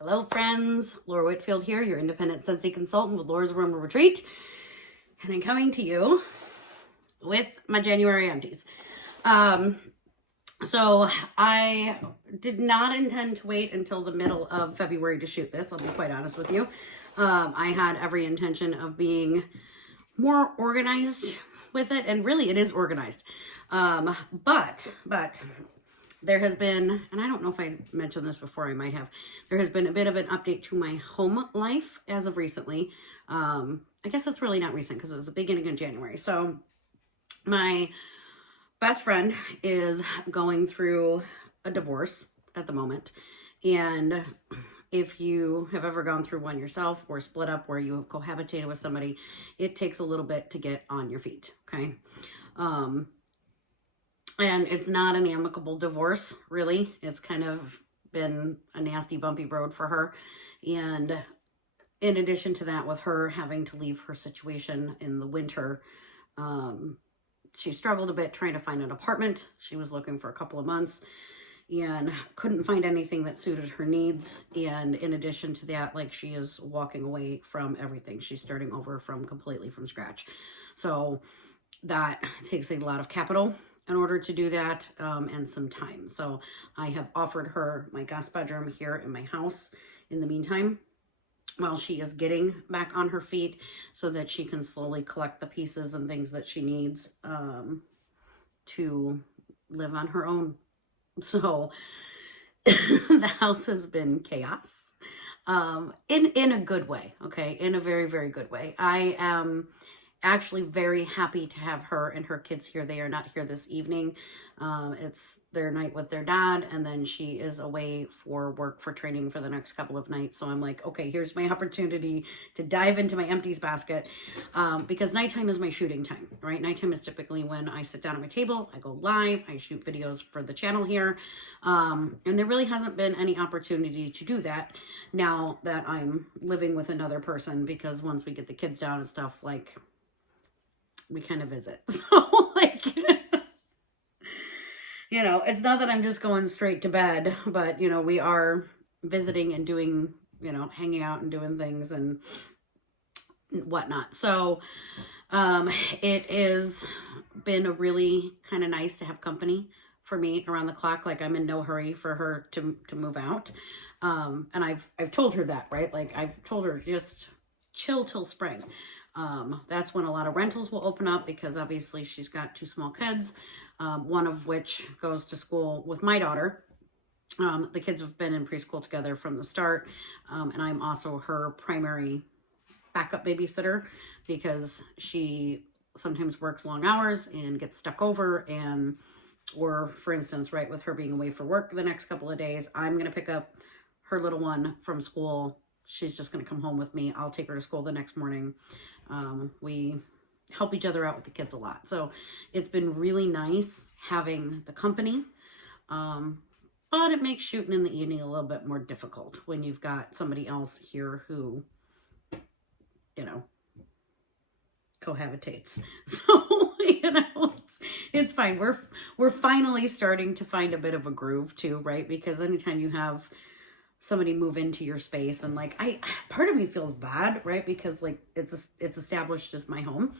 Hello, friends. Laura Whitfield here, your independent Scentsy consultant with Laura's Room of Retreat. And I'm coming to you with my January empties. So I did not intend to wait until the middle of February to shoot this. I'll be quite honest with you. I had every intention of being more organized with it, and really it is organized. But there has been, and I don't know if I mentioned this before, I might have, there has been a bit of an update to my home life as of recently. I guess that's really not recent because it was the beginning of January. So my best friend is going through a divorce at the moment. And if you have ever gone through one yourself or split up where you have cohabitated with somebody, it takes a little bit to get on your feet, okay? And it's not an amicable divorce, really. It's kind of been a nasty, bumpy road for her. And in addition to that, with her having to leave her situation in the winter, she struggled a bit trying to find an apartment. She was looking for a couple of months and couldn't find anything that suited her needs. And in addition to that, like, she is walking away from everything. She's starting over completely from scratch. So that takes a lot of capital in order to do that, and some time. So I have offered her my guest bedroom here in my house in the meantime, while she is getting back on her feet, so that she can slowly collect the pieces and things that she needs to live on her own. So the house has been chaos, in a good way, okay? In a very, very good way. I am actually very happy to have her and her kids here. They are not here this evening. It's their night with their dad, and then she is away for work for training for the next couple of nights. So I'm like, okay, here's my opportunity to dive into my empties basket, because nighttime is my shooting time, right? Nighttime is typically when I sit down at my table, I go live, I shoot videos for the channel here, and there really hasn't been any opportunity to do that now that I'm living with another person, because once we get the kids down and stuff, like, we kind of visit. So, like, you know, it's not that I'm just going straight to bed, but, you know, we are visiting and doing, you know, hanging out and doing things and whatnot. So, it has been a really kind of nice to have company for me around the clock. Like, I'm in no hurry for her to move out. And I've told her that, right? Like, I've told her, just chill till spring. That's when a lot of rentals will open up, because obviously she's got two small kids, one of which goes to school with my daughter. The kids have been in preschool together from the start, and I'm also her primary backup babysitter, because she sometimes works long hours and gets stuck over, or for instance, right, with her being away for work the next couple of days, I'm going to pick up her little one from school. She's just going to come home with me. I'll take her to school the next morning. We help each other out with the kids a lot. So it's been really nice having the company. But it makes shooting in the evening a little bit more difficult when you've got somebody else here who, you know, cohabitates. So, you know, it's fine. We're finally starting to find a bit of a groove too, right? Because anytime you have somebody move into your space, and like, part of me feels bad, right? Because like, it's established as my home.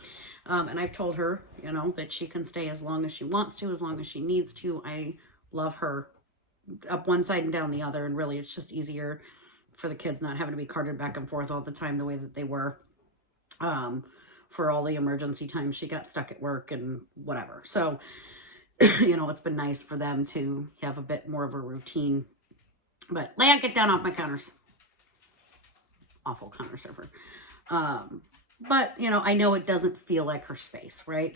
And I've told her, you know, that she can stay as long as she wants to, as long as she needs to. I love her up one side and down the other. And really, it's just easier for the kids not having to be carted back and forth all the time the way that they were, for all the emergency times she got stuck at work and whatever. So, you know, it's been nice for them to have a bit more of a routine. But Leia, get down off my counters. Awful counter server. But, you know, I know it doesn't feel like her space, right?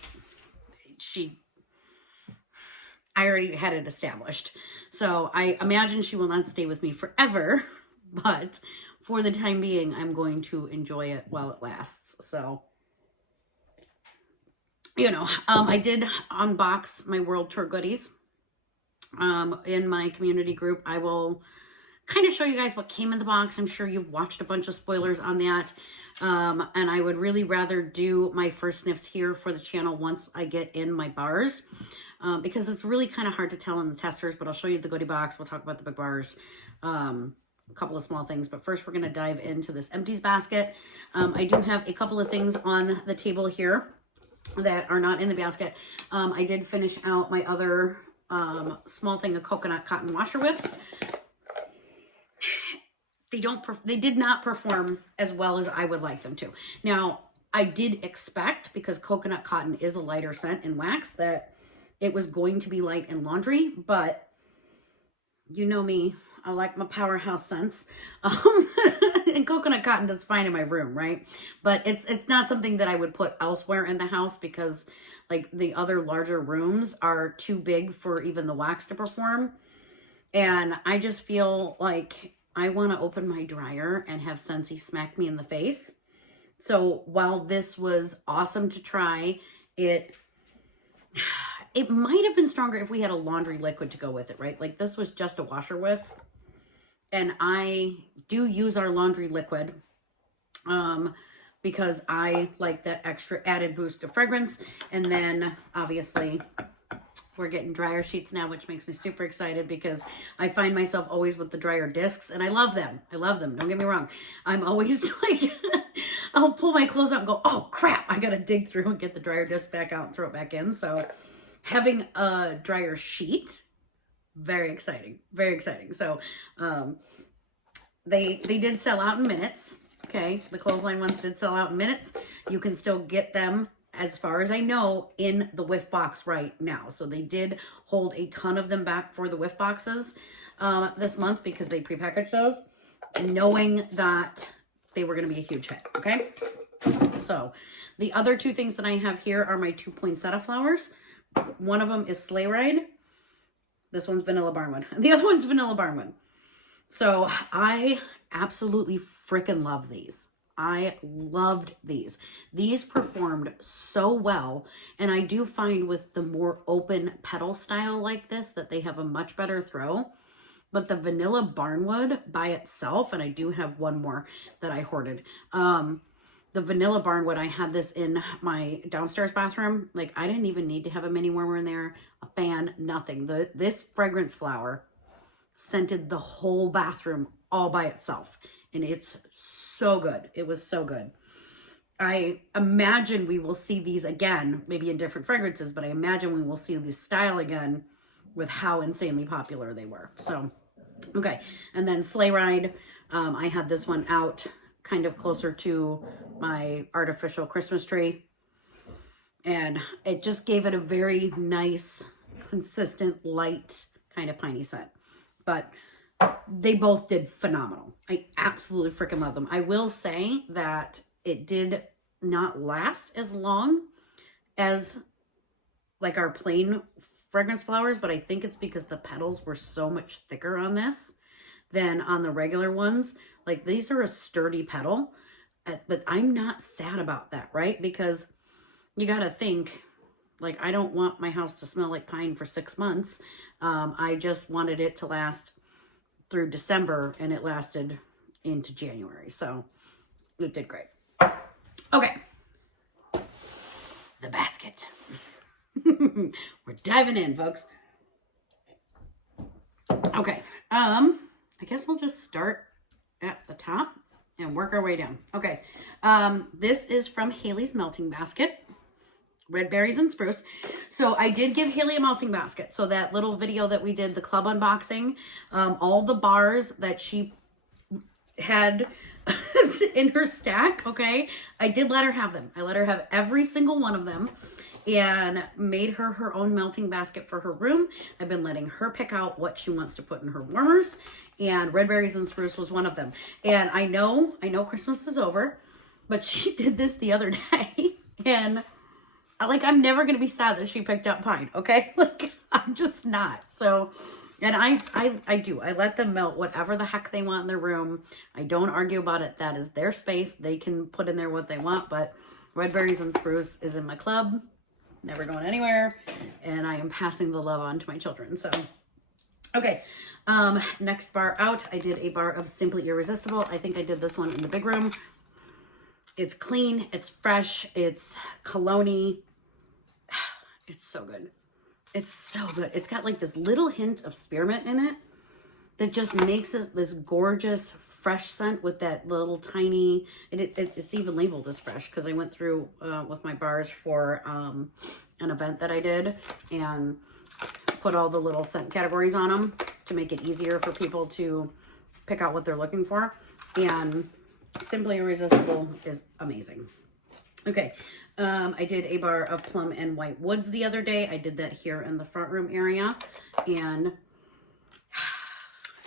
I already had it established. So I imagine she will not stay with me forever. But for the time being, I'm going to enjoy it while it lasts. So, you know, I did unbox my World Tour goodies. In my community group, I will kind of show you guys what came in the box. I'm sure you've watched a bunch of spoilers on that. And I would really rather do my first sniffs here for the channel once I get in my bars, because it's really kind of hard to tell in the testers, but I'll show you the goodie box. We'll talk about the big bars. a couple of small things, but first we're going to dive into this empties basket. I do have a couple of things on the table here that are not in the basket. I did finish out my other small thing of coconut cotton washer whips. They did not perform as well as I would like them to. Now, I did expect, because coconut cotton is a lighter scent in wax, that it was going to be light in laundry, but you know me, I like my powerhouse scents. And coconut cotton does fine in my room, right? But it's not something that I would put elsewhere in the house, because like the other larger rooms are too big for even the wax to perform. And I just feel like I want to open my dryer and have Scentsy smack me in the face. So while this was awesome to try, it might have been stronger if we had a laundry liquid to go with it, right? Like this was just a washer whiff. And I do use our laundry liquid because I like that extra added boost of fragrance. And then obviously we're getting dryer sheets now, which makes me super excited because I find myself always with the dryer discs, and I love them. I love them. Don't get me wrong. I'm always like, I'll pull my clothes out and go, oh crap, I got to dig through and get the dryer disc back out and throw it back in. So having a dryer sheet, very exciting, very exciting. So they did sell out in minutes. Okay, the clothesline ones did sell out in minutes. You can still get them, as far as I know, in the whiff box right now. So they did hold a ton of them back for the whiff boxes this month because they prepackaged those, knowing that they were going to be a huge hit. Okay, so the other two things that I have here are my 2 poinsettia flowers. One of them is Sleigh Ride. This one's Vanilla Barnwood. The other one's Vanilla Barnwood. So I absolutely freaking love these. I loved these. These performed so well. And I do find with the more open petal style like this that they have a much better throw. But the Vanilla Barnwood by itself, and I do have one more that I hoarded. The Vanilla Barnwood, I had this in my downstairs bathroom. Like, I didn't even need to have a mini warmer in there, a fan, nothing. This fragrance flower scented the whole bathroom all by itself. And it's so good. It was so good. I imagine we will see these again, maybe in different fragrances, but I imagine we will see this style again with how insanely popular they were. So, okay. And then Sleigh Ride, I had this one out kind of closer to my artificial Christmas tree. And it just gave it a very nice, consistent, light, kind of piney scent. But they both did phenomenal. I absolutely freaking love them. I will say that it did not last as long as like our plain fragrance flowers, but I think it's because the petals were so much thicker on this than on the regular ones. Like these are a sturdy petal, but I'm not sad about that, right? Because you got to think, like, I don't want my house to smell like pine for 6 months. I just wanted it to last through December, and it lasted into January. So it did great. Okay. The basket. We're diving in, folks. Okay. I guess we'll just start at the top and work our way down. Okay. This is from Haley's Melting Basket. Red berries and spruce. So I did give Haley a melting basket. So that little video that we did, the club unboxing, all the bars that she had in her stack, okay, I did let her have them. I let her have every single one of them and made her her own melting basket for her room. I've been letting her pick out what she wants to put in her warmers, and red berries and spruce was one of them. And I know Christmas is over, but she did this the other day, and like, I'm never going to be sad that she picked up pine, okay? Like, I'm just not. So, and I do. I let them melt whatever the heck they want in their room. I don't argue about it. That is their space. They can put in there what they want, but red berries and spruce is in my club. Never going anywhere. And I am passing the love on to my children. So, okay. Next bar out, I did a bar of Simply Irresistible. I think I did this one in the big room. It's clean. It's fresh. It's cologne-y. It's so good. It's so good. It's got like this little hint of spearmint in it that just makes this gorgeous fresh scent with that little tiny, it's even labeled as fresh because I went through with my bars for an event that I did and put all the little scent categories on them to make it easier for people to pick out what they're looking for. And Simply Irresistible is amazing. Okay, I did a bar of Plum and White Woods the other day. I did that here in the front room area, and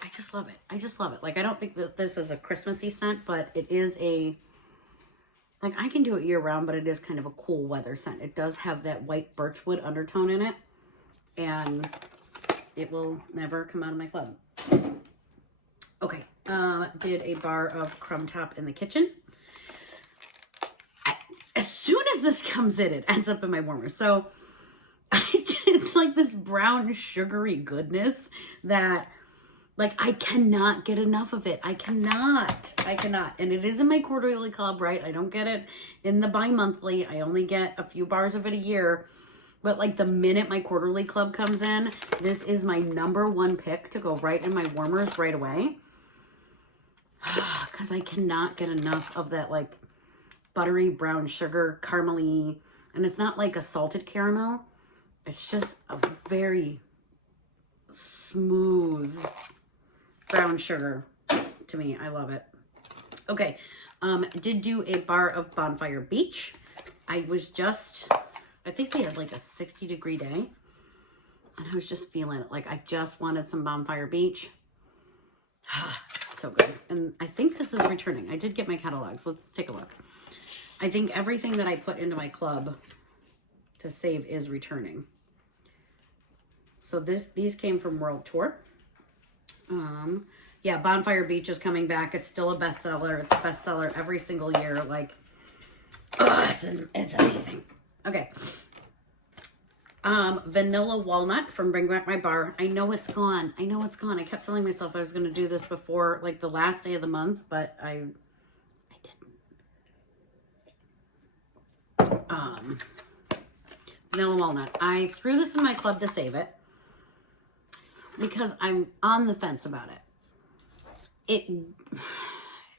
I just love it. I just love it. Like, I don't think that this is a Christmassy scent, but it is a, like, I can do it year round, but it is kind of a cool weather scent. It does have that white birchwood undertone in it, and it will never come out of my club. Okay, did a bar of Crumb Top in the kitchen. As soon as this comes in, it ends up in my warmer. So it's like this brown sugary goodness that, like, I cannot get enough of it. I cannot. And it is in my quarterly club, right? I don't get it in the bi-monthly. I only get a few bars of it a year. But like the minute my quarterly club comes in, this is my #1 pick to go right in my warmers right away. Because I cannot get enough of that, like, buttery brown sugar, caramely, and it's not like a salted caramel. It's just a very smooth brown sugar to me. I love it. Okay, did do a bar of Bonfire Beach. I think we had like a 60-degree day, and I was just feeling it. Like, I just wanted some Bonfire Beach. So good. And I think this is returning. I did get my catalogs. Let's take a look. I think everything that I put into my club to save is returning. So these came from World Tour. Yeah, Bonfire Beach is coming back. It's still a bestseller. It's a bestseller every single year. Like, it's amazing. Okay. Vanilla Walnut from Bring Back My Bar. I know it's gone. I kept telling myself I was going to do this before, like, the last day of the month, but I didn't. Vanilla Walnut. I threw this in my club to save it because I'm on the fence about it.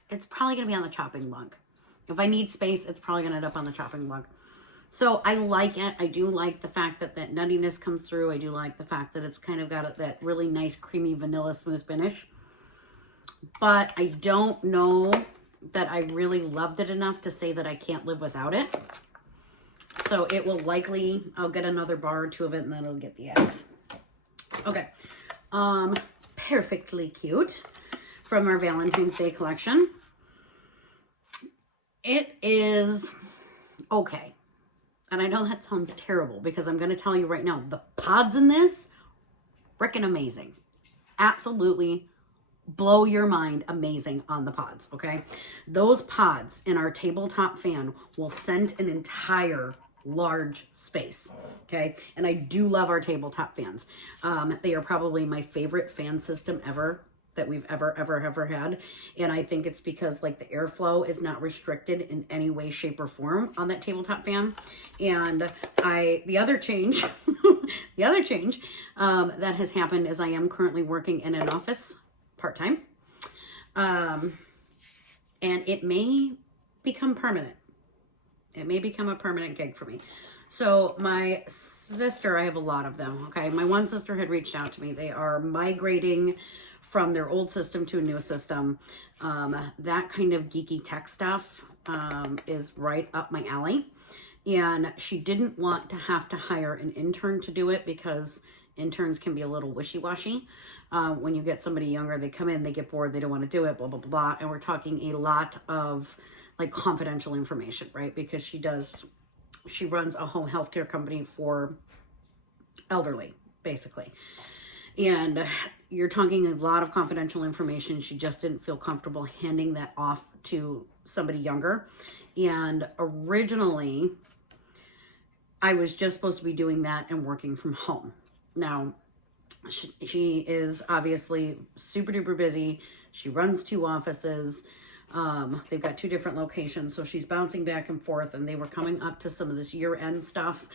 It's probably going to be on the chopping block. If I need space, it's probably going to end up on the chopping block. So I like it. I do like the fact that that nuttiness comes through. I do like the fact that it's kind of got that really nice creamy vanilla smooth finish. But I don't know that I really loved it enough to say that I can't live without it. So it will likely, I'll get another bar or two of it and then it'll get the eggs. Okay. Perfectly Cute from our Valentine's Day collection. It is okay. And I know that sounds terrible because I'm going to tell you right now, the pods in this, freaking amazing. Absolutely blow your mind amazing on the pods, okay? Those pods in our tabletop fan will scent an entire large space, okay? And I do love our tabletop fans. They are probably my favorite fan system ever that we've ever had. And I think it's because, like, the airflow is not restricted in any way, shape, or form on that tabletop fan. And the other change that has happened is I am currently working in an office part-time. And it may become permanent. It may become a permanent gig for me. So my sister, I have a lot of them, okay? My one sister had reached out to me. They are migrating from their old system to a new system. That kind of geeky tech stuff is right up my alley. And she didn't want to have to hire an intern to do it because interns can be a little wishy-washy. When you get somebody younger, they come in, they get bored, they don't want to do it, blah, blah, blah, blah. And we're talking a lot of, like, confidential information, right? Because she runs a home healthcare company for elderly, basically. And you're talking a lot of confidential information. She just didn't feel comfortable handing that off to somebody younger. And originally, I was just supposed to be doing that and working from home. Now, she is obviously super duper busy. She runs 2 offices. They've got 2 different locations. So she's bouncing back and forth, and they were coming up to some of this year-end stuff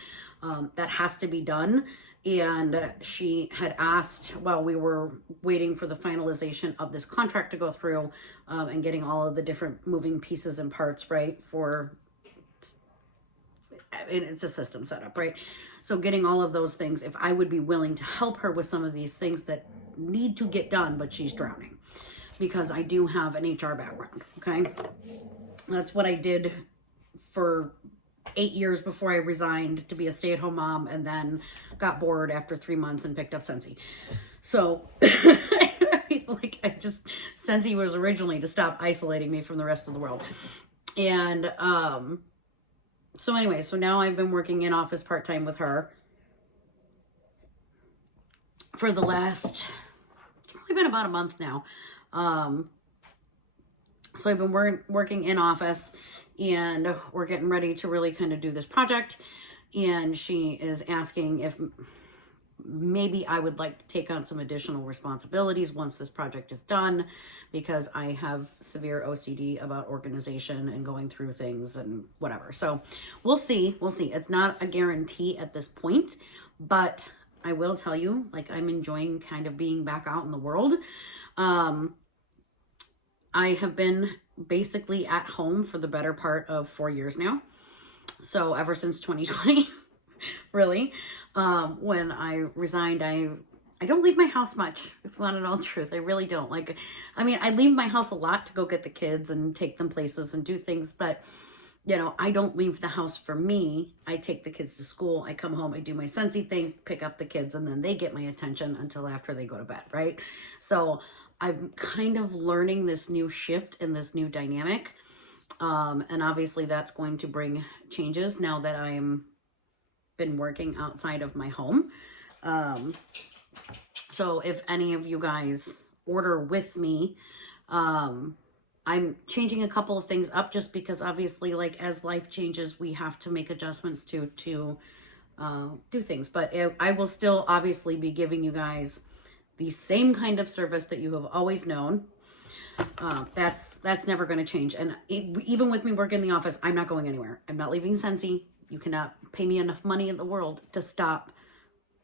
that has to be done. And she had asked, while we were waiting for the finalization of this contract to go through, and getting all of the different moving pieces and parts, right, for, it's a system setup, right? So getting all of those things, if I would be willing to help her with some of these things that need to get done, but she's drowning, because I do have an HR background, okay? That's what I did for 8 years before I resigned to be a stay-at-home mom, and then got bored after 3 months and picked up Scentsy. So, Scentsy was originally to stop isolating me from the rest of the world. And, so anyway, so now I've been working in office part-time with her for the last, it's probably been about a month now. So I've been working in office, and we're getting ready to really kind of do this project. And she is asking if maybe I would like to take on some additional responsibilities once this project is done, because I have severe OCD about organization and going through things and whatever. So we'll see. We'll see. It's not a guarantee at this point, but I will tell you, like, I'm enjoying kind of being back out in the world. I have been basically at home for the better part of 4 years now. So ever since 2020, really. When I resigned, I don't leave my house much, if you want to know the truth. I really don't. Like, I mean, I leave my house a lot to go get the kids and take them places and do things, but, you know, I don't leave the house for me. I take the kids to school, I come home, I do my Scentsy thing, pick up the kids, and then they get my attention until after they go to bed, right? So I'm kind of learning this new shift and this new dynamic. And obviously that's going to bring changes now that I'm been working outside of my home. So if any of you guys order with me, I'm changing a couple of things up, just because obviously, like, as life changes, we have to make adjustments to do things. But I will still obviously be giving you guys the same kind of service that you have always known. That's never going to change. And even with me working in the office, I'm not going anywhere. I'm not leaving Scentsy. You cannot pay me enough money in the world to stop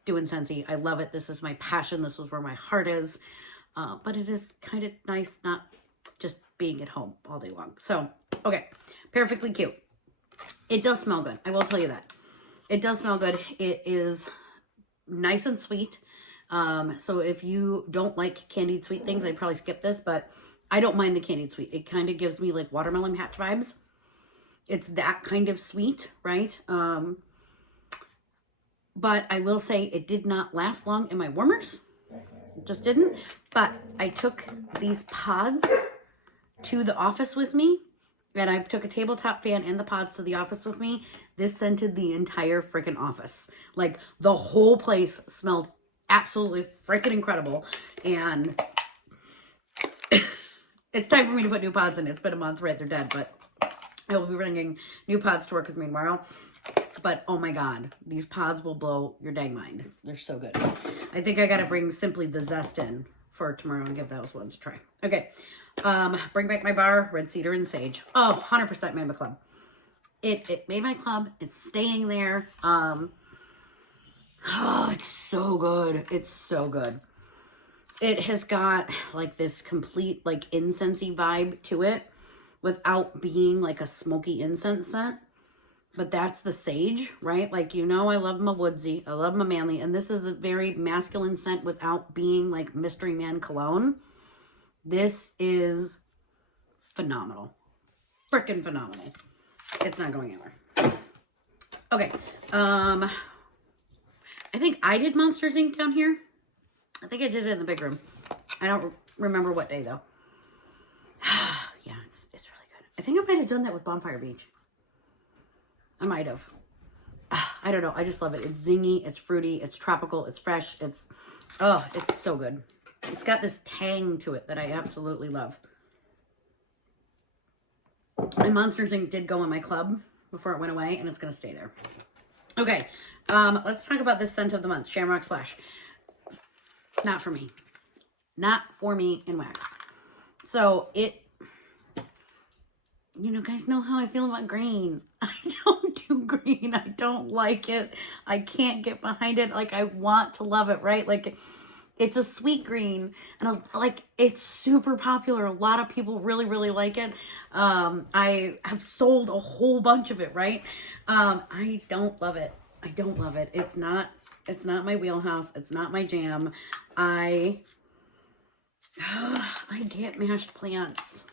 doing Scentsy. I love it. This is my passion. This is where my heart is. But it is kind of nice not just being at home all day long. So, okay. Perfectly cute. It does smell good. I will tell you that. It does smell good. It is nice and sweet. So if you don't like candied sweet things, I'd probably skip this, but I don't mind the candied sweet. It kind of gives me like watermelon patch vibes. It's that kind of sweet, right? But I will say it did not last long in my warmers. It just didn't. But I took these pods to the office with me, and I took a tabletop fan and the pods to the office with me. This scented the entire freaking office. Like, the whole place smelled absolutely freaking incredible. And it's time for me to put new pods in. It's been a month, right? They're dead, but I will be bringing new pods to work with me tomorrow. But oh my God, these pods will blow your dang mind. They're so good. I think I got to bring Simply the Zest in for tomorrow and give those ones a try. Okay. Bring back my bar, red cedar and sage. Oh, 100% made my club. It made my club. It's staying there. Oh, it's so good. It's so good. It has got like this complete like incensey vibe to it without being like a smoky incense scent. But that's the sage, right? Like, you know, I love my woodsy. I love my manly. And this is a very masculine scent without being like mystery man cologne. This is phenomenal. Freaking phenomenal. It's not going anywhere. Okay. I think I did Monsters Inc. down here. I think I did it in the big room. I don't remember what day though. Yeah, it's really good. I think I might have done that with Bonfire Beach. I might have. I don't know. I just love it. It's zingy. It's fruity. It's tropical. It's fresh. It's so good. It's got this tang to it that I absolutely love. And Monsters Inc. did go in my club before it went away, and it's going to stay there. Okay. Let's talk about this scent of the month, Shamrock Splash. Not for me. Not for me in wax. So you know, guys know how I feel about green. I don't do green. I don't like it. I can't get behind it. Like, I want to love it, right? Like, it's a sweet green, and like, it's super popular. A lot of people really, really like it. I have sold a whole bunch of it, right? I don't love it. I don't love it. It's not my wheelhouse. It's not my jam. I get mashed plants.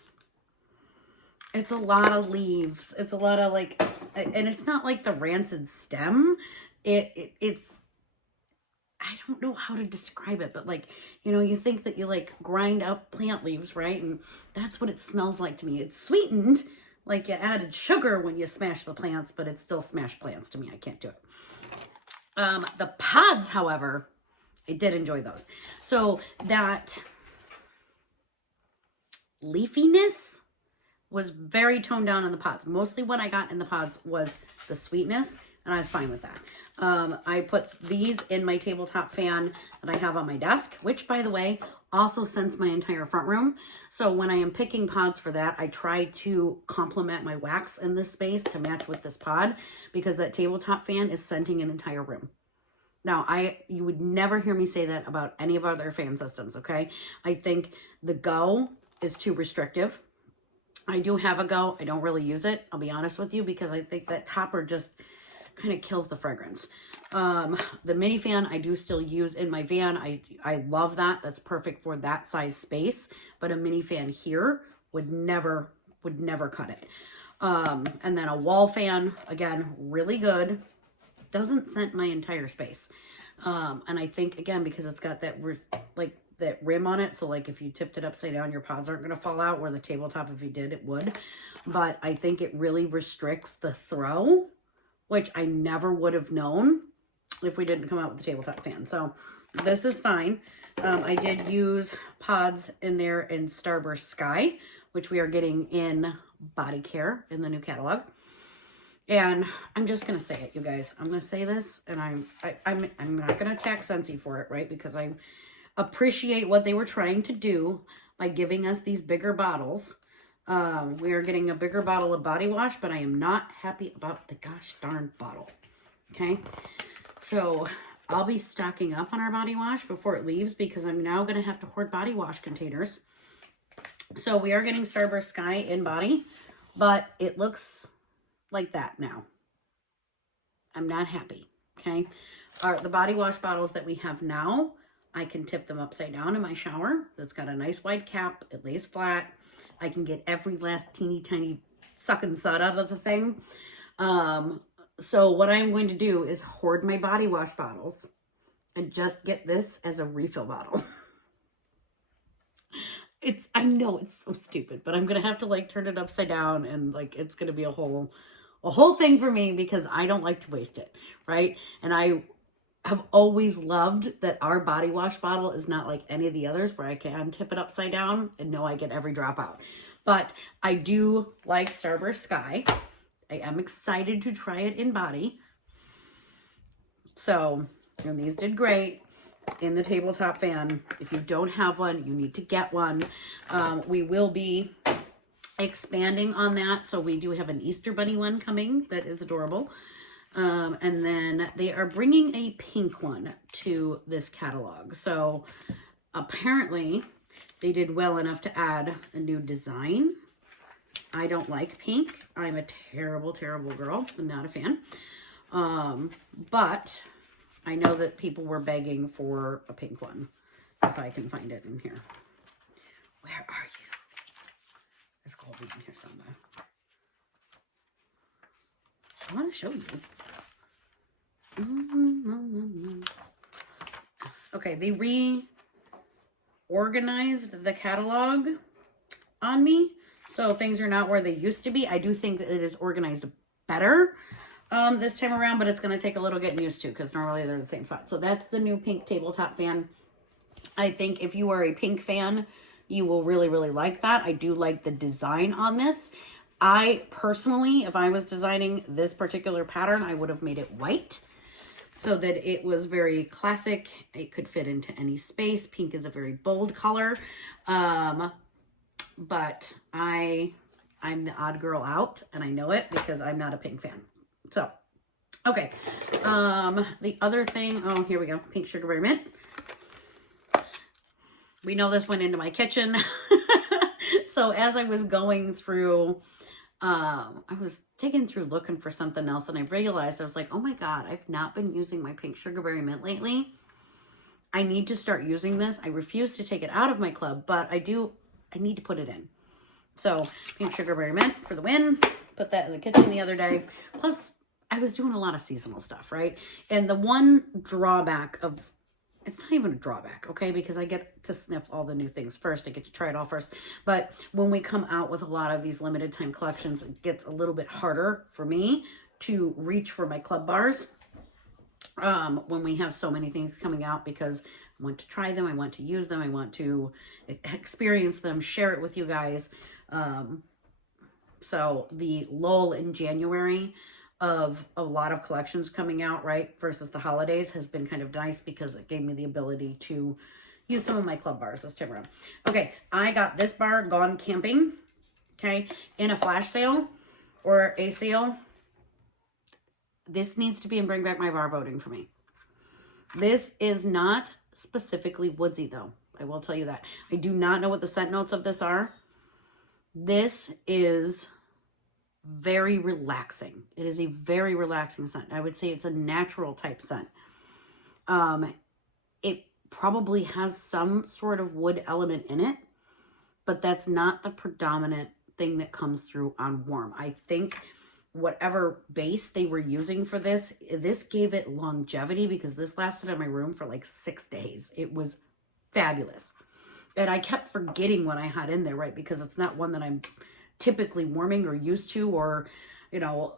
It's a lot of leaves. It's a lot of like, and it's not like the rancid stem. It's, I don't know how to describe it, but like, you know, you think that you like grind up plant leaves, right? And that's what it smells like to me. It's sweetened, like you added sugar when you smash the plants, but it's still smashed plants to me. I can't do it. The pods, however, I did enjoy those. So that leafiness was very toned down in the pods. Mostly what I got in the pods was the sweetness, and I was fine with that. I put these in my tabletop fan that I have on my desk, which, by the way, also scents my entire front room. So when I am picking pods for that, I try to complement my wax in this space to match with this pod, because that tabletop fan is scenting an entire room. Now, you would never hear me say that about any of our other fan systems, okay? I think the Go is too restrictive. I do have a Go. I don't really use it, I'll be honest with you, because I think that topper just kind of kills the fragrance. The mini fan I do still use in my van. I love that. That's perfect for that size space, but a mini fan here would never cut it. And then a wall fan, again, really good. Doesn't scent my entire space. And I think, again, because it's got that that rim on it, so like if you tipped it upside down, your pods aren't going to fall out, where the tabletop, if you did, it would. But I think it really restricts the throw, which I never would have known if we didn't come out with the tabletop fan. So this is fine. I did use pods in there in Starburst Sky, which we are getting in Body Care in the new catalog. And I'm just going to say it, you guys. I'm going to say this, and I'm not going to attack Scentsy for it, right? Because I appreciate what they were trying to do by giving us these bigger bottles. We are getting a bigger bottle of body wash, but I am not happy about the gosh darn bottle. Okay, so I'll be stocking up on our body wash before it leaves, because I'm now going to have to hoard body wash containers. So we are getting Starburst Sky in body, but it looks like that now. I'm not happy. Okay, the body wash bottles that we have now, I can tip them upside down in my shower. It's got a nice wide cap. It lays flat. I can get every last teeny tiny suck and sud out of the thing. So what I'm going to do is hoard my body wash bottles and just get this as a refill bottle. I know it's so stupid, but I'm going to have to like turn it upside down, and like, it's going to be a whole thing for me, because I don't like to waste it. Right. And I have always loved that our body wash bottle is not like any of the others, where I can tip it upside down and know I get every drop out. But I do like Starburst Sky. I am excited to try it in body. So, and these did great in the tabletop fan. If you don't have one, you need to get one. We will be expanding on that. So we do have an Easter Bunny one coming that is adorable. And then they are bringing a pink one to this catalog. So apparently they did well enough to add a new design. I don't like pink. I'm a terrible, terrible girl. I'm not a fan. But I know that people were begging for a pink one. If I can find it in here. Where are you? It's Colby in here somewhere. I want to show you. Okay, they reorganized the catalog on me, so things are not where they used to be. I do think that it is organized better this time around, but it's going to take a little getting used to, because normally they're the same spot. So that's the new pink tabletop fan. I think if you are a pink fan, you will really, really like that. I do like the design on this. I personally, if I was designing this particular pattern, I would have made it white so that it was very classic. It could fit into any space. Pink is a very bold color. But I I'm the odd girl out, and I know it because I'm not a pink fan. So, okay. The other thing, oh, here we go. Pink Sugarberry Mint. We know this went into my kitchen. So as I was going through, I was digging through looking for something else, and I realized, I was like, oh my God, I've not been using my Pink Sugarberry Mint lately. I need to start using this. I refuse to take it out of my club, but I need to put it in. So Pink Sugarberry Mint for the win. Put that in the kitchen the other day. Plus, I was doing a lot of seasonal stuff, right? And the one drawback of, it's not even a drawback, okay? Because I get to sniff all the new things first. I get to try it all first. But when we come out with a lot of these limited time collections, it gets a little bit harder for me to reach for my club bars when we have so many things coming out, because I want to try them. I want to use them. I want to experience them, share it with you guys. So the lull in January of a lot of collections coming out, right, versus the holidays has been kind of nice because it gave me the ability to use some of my club bars this time around. Okay, I got this bar, Gone Camping, okay, in a flash sale or a sale. This needs to be in Bring Back My Bar voting for me. This is not specifically woodsy, though. I will tell you that. I do not know what the scent notes of this are. This is very relaxing. It is a very relaxing scent. I would say it's a natural type scent. It probably has some sort of wood element in it, but that's not the predominant thing that comes through on warm. I think whatever base they were using for this gave it longevity, because this lasted in my room for like 6 days. It was fabulous. And I kept forgetting what I had in there, right? Because it's not one that I'm typically warming or used to, or, you know,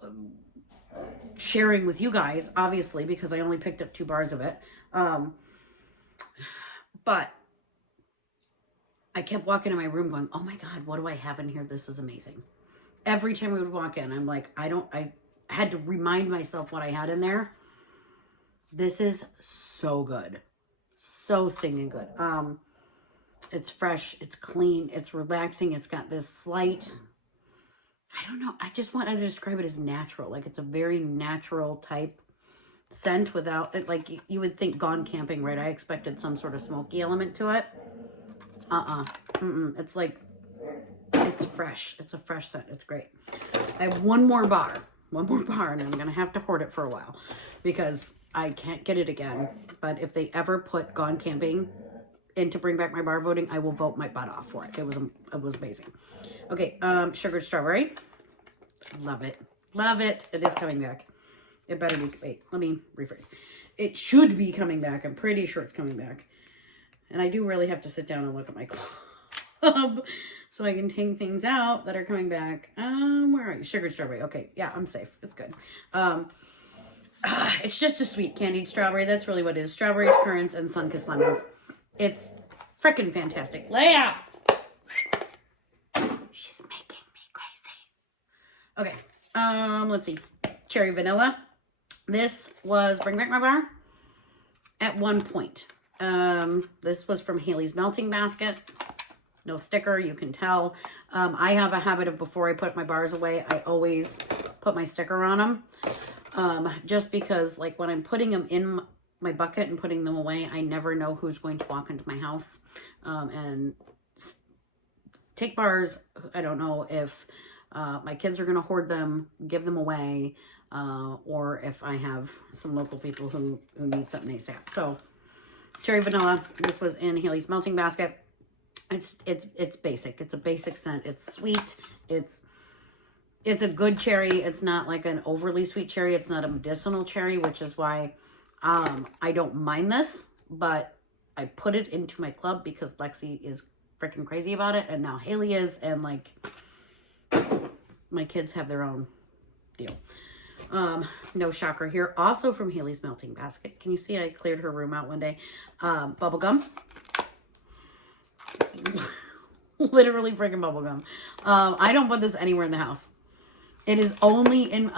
sharing with you guys, obviously, because I only picked up 2 bars of it. But I kept walking in my room going, oh my God, what do I have in here? This is amazing. Every time we would walk in, I'm like, I had to remind myself what I had in there. This is so good. So stinging good. It's fresh, it's clean, it's relaxing, it's got this slight, I don't know, I just want to describe it as natural. Like, it's a very natural type scent without it. Like, you would think Gone Camping, right? I expected some sort of smoky element to it. It's like, it's fresh. It's a fresh scent. It's great. I have one more bar, and I'm going to have to hoard it for a while because I can't get it again. But if they ever put Gone Camping into Bring Back My Bar voting, I will vote my butt off for it. It was amazing. Okay, Sugared Strawberry. Love it. Love it. It is coming back. It better be, wait, let me rephrase. It should be coming back. I'm pretty sure it's coming back. And I do really have to sit down and look at my club so I can take things out that are coming back. Where are you? Sugared Strawberry. Okay, yeah, I'm safe. It's good. It's just a sweet candied strawberry. That's really what it is. Strawberries, currants, and sun-kissed lemons. It's freaking fantastic. Leia! She's making me crazy. Okay, let's see. Cherry Vanilla. This was Bring Back My Bar at one point. This was from Haley's Melting Basket. No sticker, you can tell. I have a habit of, before I put my bars away, I always put my sticker on them. Just because, like, when I'm putting them in my bucket and putting them away, I never know who's going to walk into my house and take bars. I don't know if my kids are going to hoard them, give them away, or if I have some local people who need something ASAP. So Cherry Vanilla, this was in Haley's Melting Basket. It's basic. It's a basic scent. It's sweet. It's a good cherry. It's not like an overly sweet cherry. It's not a medicinal cherry, which is why I don't mind this, but I put it into my club because Lexi is freaking crazy about it, and now Haley is, and like my kids have their own deal. No shocker here. Also from Haley's Melting Basket. Can you see I cleared her room out one day? Bubblegum. It's literally freaking bubblegum. I don't put this anywhere in the house. It is only in,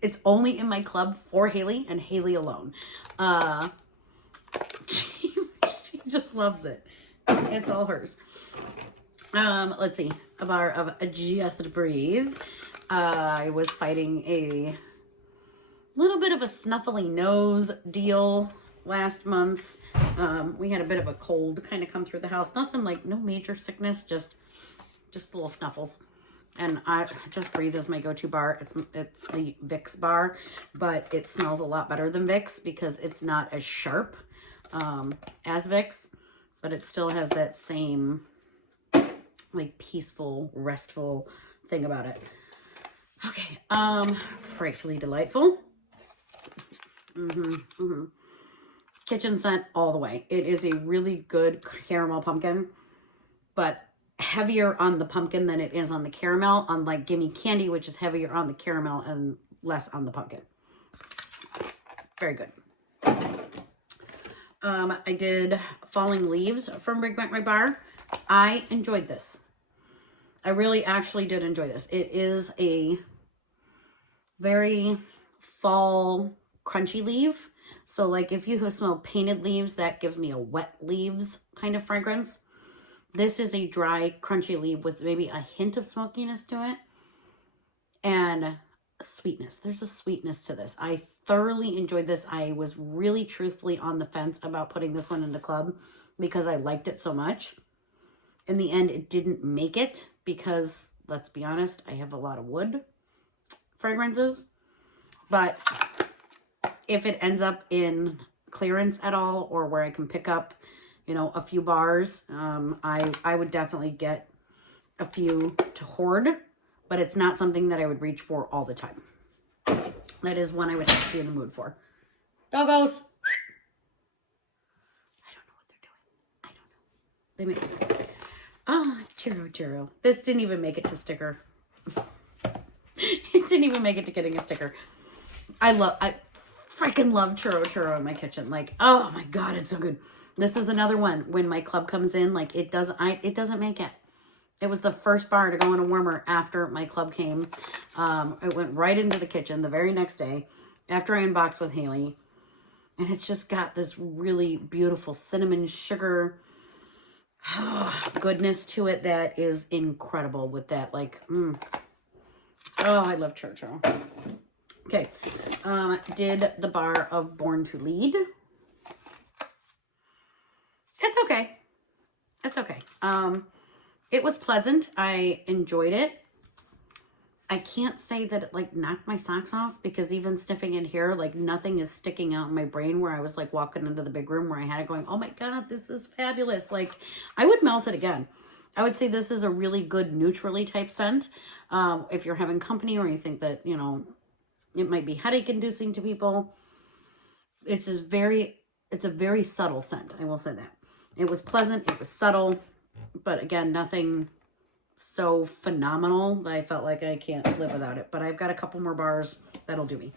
it's only in my club for Haley and Haley alone. She just loves it. It's all hers. Let's see, a bar of Just Breathe. I was fighting a little bit of a snuffly nose deal last month. We had a bit of a cold kind of come through the house. Nothing like, no major sickness, just little snuffles. And Just Breathe is my go-to bar. It's the Vicks bar, but it smells a lot better than Vicks because it's not as sharp as Vicks, but it still has that same like peaceful, restful thing about it. Okay, Frightfully Delightful. Kitchen scent all the way. It is a really good caramel pumpkin, but heavier on the pumpkin than it is on the caramel, unlike Gimme Candy, which is heavier on the caramel and less on the pumpkin. Very good. I did Falling Leaves from Big Mac My Bar. I enjoyed this. I really actually did enjoy this. It is a very fall crunchy leaf. So like if you have smelled painted leaves, that gives me a wet leaves kind of fragrance. This is a dry, crunchy leaf with maybe a hint of smokiness to it. And sweetness. There's a sweetness to this. I thoroughly enjoyed this. I was really truthfully on the fence about putting this one in the club because I liked it so much. In the end, it didn't make it because, let's be honest, I have a lot of wood fragrances. But if it ends up in clearance at all, or where I can pick up, you know, a few bars, I would definitely get a few to hoard, but it's not something that I would reach for all the time. That is one I would have to be in the mood for. Doggos! I don't know what they're doing. I don't know. They make it. Oh, Churro. This didn't even make it to sticker. It didn't even make it to getting a sticker. I freaking love Churro in my kitchen. Like, oh my God, it's so good. This is another one. When my club comes in, like it doesn't make it. It was the first bar to go in a warmer after my club came. It went right into the kitchen the very next day after I unboxed with Haley. And it's just got this really beautiful cinnamon sugar goodness to it that is incredible with that. Like, oh, I love Churro. Okay. Did the bar of Born to Lead. It's okay. It's okay. It was pleasant. I enjoyed it. I can't say that it like knocked my socks off because even sniffing in here, like nothing is sticking out in my brain where I was like walking into the big room where I had it going, oh my God, this is fabulous. Like I would melt it again. I would say this is a really good neutrally type scent. If you're having company or you think that, you know, it might be headache inducing to people. It's a very subtle scent. I will say that. It was pleasant. It was subtle, but again, nothing so phenomenal that I felt like I can't live without it. But I've got a couple more bars that'll do me.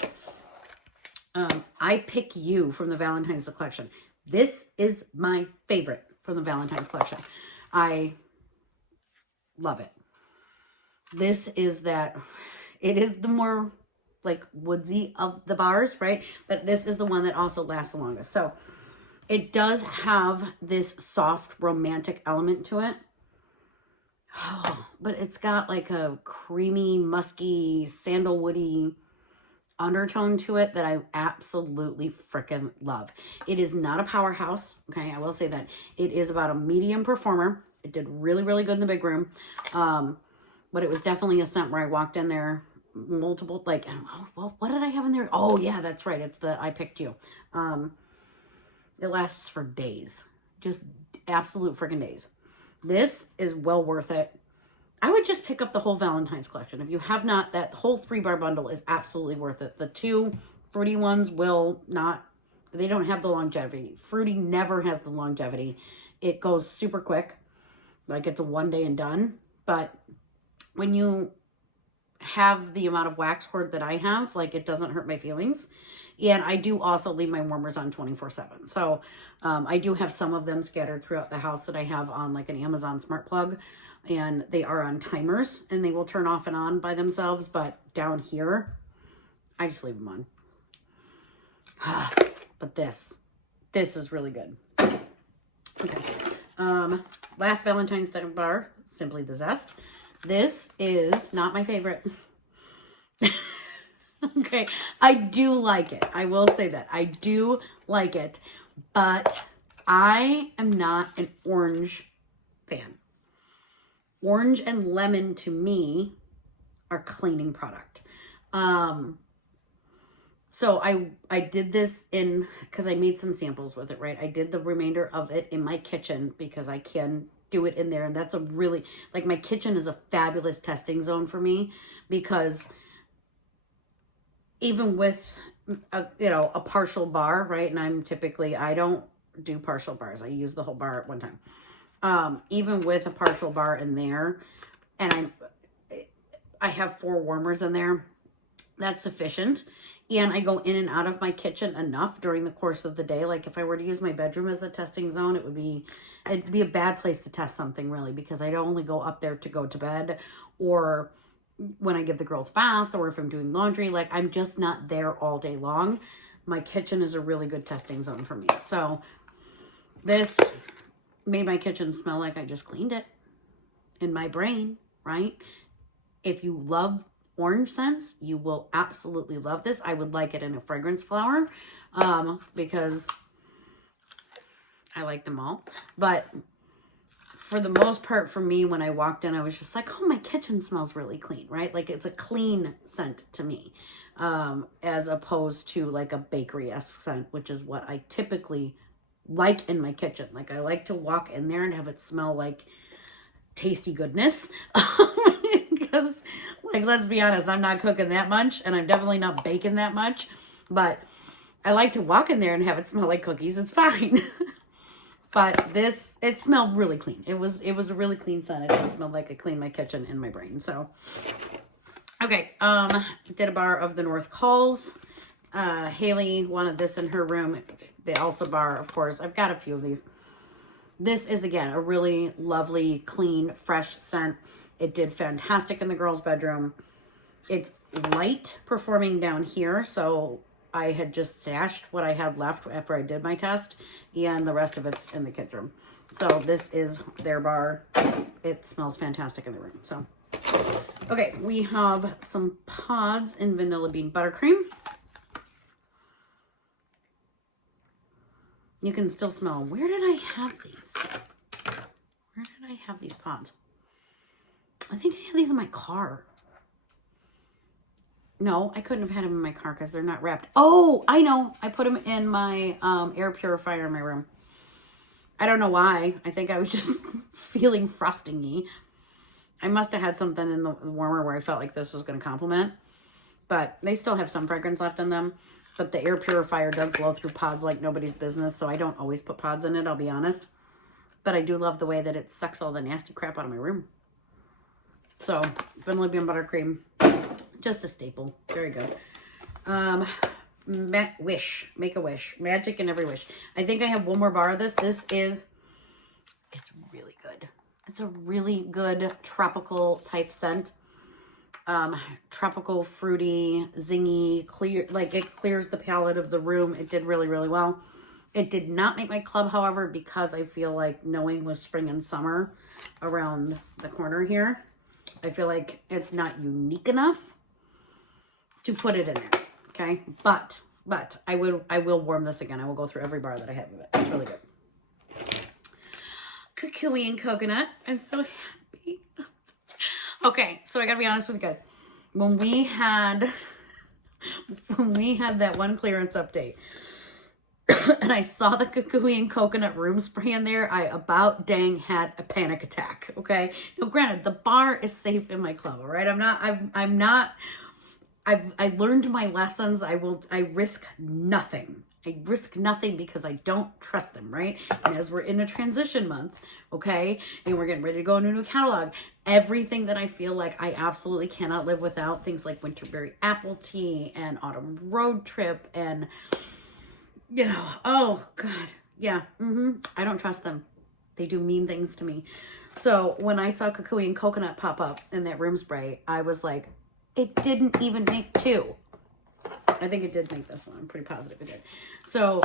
I Pick You from the Valentine's collection. This is my favorite from the Valentine's collection. I love it. This is that, it is the more like woodsy of the bars, right? But this is the one that also lasts the longest. So it does have this soft romantic element to it. Oh, but it's got like a creamy, musky, sandalwoody undertone to it that I absolutely freaking love. It is not a powerhouse. Okay, I will say that. It is about a medium performer. It did really, really good in the big room. But it was definitely a scent where I walked in there multiple, like, oh, well, what did I have in there? Oh yeah, that's right. It's the I Picked You. It lasts for days. Just absolute freaking days. This is well worth it. I would just pick up the whole Valentine's collection. If you have not, that whole 3-bar bundle is absolutely worth it. The 2 fruity ones will not, they don't have the longevity. Fruity never has the longevity. It goes super quick. Like it's a 1 day and done. But when you have the amount of wax hoard that I have, like it doesn't hurt my feelings. And I do also leave my warmers on 24/7. So I do have some of them scattered throughout the house that I have on like an Amazon smart plug, and they are on timers and they will turn off and on by themselves. But down here, I just leave them on. But this is really good. Okay. Last Valentine's Day bar, Simply the Zest. This is not my favorite. Okay, I do like it. I will say that. I do like it, but I am not an orange fan. Orange and lemon to me are cleaning product. So I did this because I made some samples with it, right? I did the remainder of it in my kitchen because I can do it in there. And that's a really, like, my kitchen is a fabulous testing zone for me, because even with a partial bar, right? And I don't do partial bars. I use the whole bar at one time. Even with a partial bar in there, and I have 4 warmers in there, that's sufficient. And I go in and out of my kitchen enough during the course of the day. Like, if I were to use my bedroom as a testing zone, it'd be a bad place to test something, really, because I don't only go up there to go to bed, or when I give the girls a bath, or if I'm doing laundry. Like, I'm just not there all day long. My kitchen is a really good testing zone for me. So this made my kitchen smell like I just cleaned it in my brain, right? If you love orange scents, you will absolutely love this. I would like it in a fragrance flower, because I like them all. But for the most part, for me, when I walked in, I was just like, oh, my kitchen smells really clean, right? Like, it's a clean scent to me, as opposed to like a bakery-esque scent, which is what I typically like in my kitchen. Like, I like to walk in there and have it smell like tasty goodness. Because, like, let's be honest, I'm not cooking that much, and I'm definitely not baking that much, but I like to walk in there and have it smell like cookies. It's fine. But it smelled really clean. It was a really clean scent. It just smelled like I cleaned my kitchen and my brain. So, okay, did a bar of the North Calls. Haley wanted this in her room. The Elsa bar, of course. I've got a few of these. This is, again, a really lovely, clean, fresh scent. It did fantastic in the girls' bedroom. It's light performing down here, so I had just stashed what I had left after I did my test, and the rest of it's in the kids' room. So this is their bar. It smells fantastic in the room. So, okay, we have some pods in Vanilla Bean Buttercream. You can still smell them. Where did I have these? Where did I have these pods? I think I had these in my car. No, I couldn't have had them in my car because they're not wrapped. Oh, I know. I put them in my air purifier in my room. I don't know why. I think I was just feeling frosting-y. I must have had something in the warmer where I felt like this was going to complement. But they still have some fragrance left in them. But the air purifier does blow through pods like nobody's business, so I don't always put pods in it, I'll be honest. But I do love the way that it sucks all the nasty crap out of my room. So, Vanilla Bean Buttercream, just a staple. Very good. Wish. Make a wish. Magic in every wish. I think I have one more bar of this. It's really good. It's a really good tropical type scent. Tropical, fruity, zingy, clear, like it clears the palette of the room. It did really, really well. It did not make my club, however, because I feel like, knowing with spring and summer around the corner here, I feel like it's not unique enough to put it in there. Okay. But I will warm this again. I will go through every bar that I have of it. It's really good. Kukui and coconut. I'm so happy. Okay, so I gotta be honest with you guys. When we had that one clearance update, and I saw the Kukui and coconut room spray in there, I about dang had a panic attack. Okay, now granted, the bar is safe in my club. All right, I've learned my lessons. I risk nothing. I risk nothing because I don't trust them, right? And as we're in a transition month, okay, and we're getting ready to go into a new catalog, everything that I feel like I absolutely cannot live without, things like Winterberry Apple Tea and Autumn Road Trip and, oh God, yeah, I don't trust them. They do mean things to me. So when I saw Kukui and Coconut pop up in that room spray, I was like, it didn't even make 2. I think it did make this one. I'm pretty positive it did. So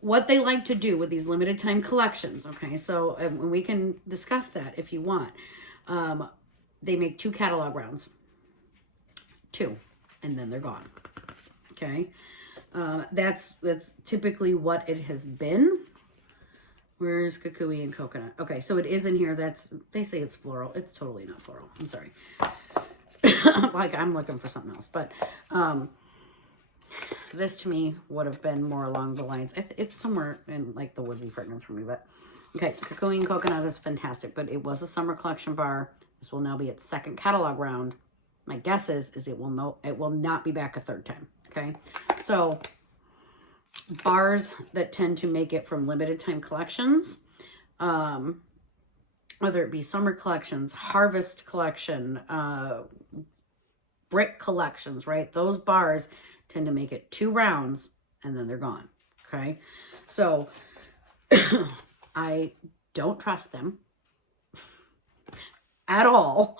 what they like to do with these limited time collections, okay, so we can discuss that if you want. They make 2 catalog rounds. 2, and then they're gone. Okay. That's typically what it has been. Where's Kukui and Coconut? Okay, so it is in here. They say it's floral. It's totally not floral. I'm sorry. Like, I'm looking for something else. But this to me would have been more along the lines. It's somewhere in like the woodsy fragrance for me. But okay, Kukui and Coconut is fantastic. But it was a summer collection bar. This will now be its 2nd catalog round. My guess is it will not be back a 3rd time. Okay, so bars that tend to make it from limited time collections, whether it be summer collections, harvest collection, brick collections, right? Those bars tend to make it 2 rounds and then they're gone. Okay, so I don't trust them at all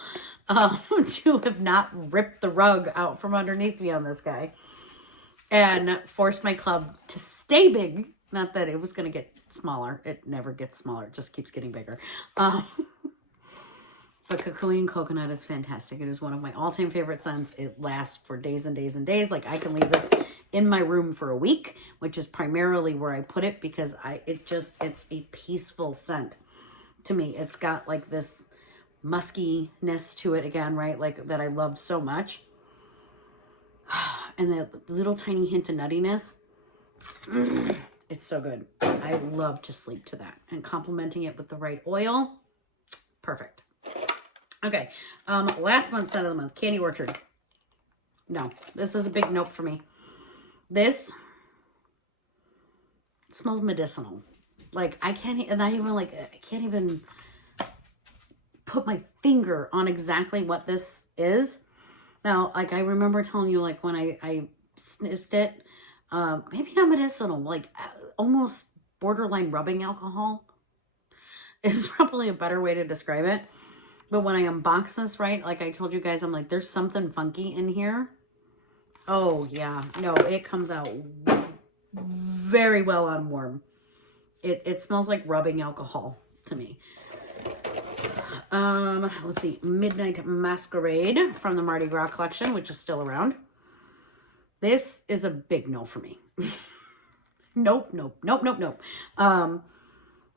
to have not ripped the rug out from underneath me on this guy and forced my club to stay big. Not that it was going to get smaller. It never gets smaller. It just keeps getting bigger. But Kukui and Coconut is fantastic. It is one of my all-time favorite scents. It lasts for days and days and days. Like, I can leave this in my room for a week, which is primarily where I put it because it's a peaceful scent to me. It's got like this muskiness to it again, right? Like, that I love so much. And the little tiny hint of nuttiness. It's so good. I love to sleep to that. And complementing it with the right oil. Perfect. Okay. Last month's scent of the month. Candy Orchard. No. This is a big nope for me. This smells medicinal. Like, I can't even put my finger on exactly what this is. Now, like, I remember telling you, like, when I sniffed it, maybe not medicinal, like, almost borderline rubbing alcohol is probably a better way to describe it. But when I unbox this, right, like I told you guys, I'm like, there's something funky in here. Oh, yeah. No, it comes out very well on warm. It smells like rubbing alcohol to me. Let's see, Midnight Masquerade from the Mardi Gras collection, which is still around. This is a big no for me. Nope.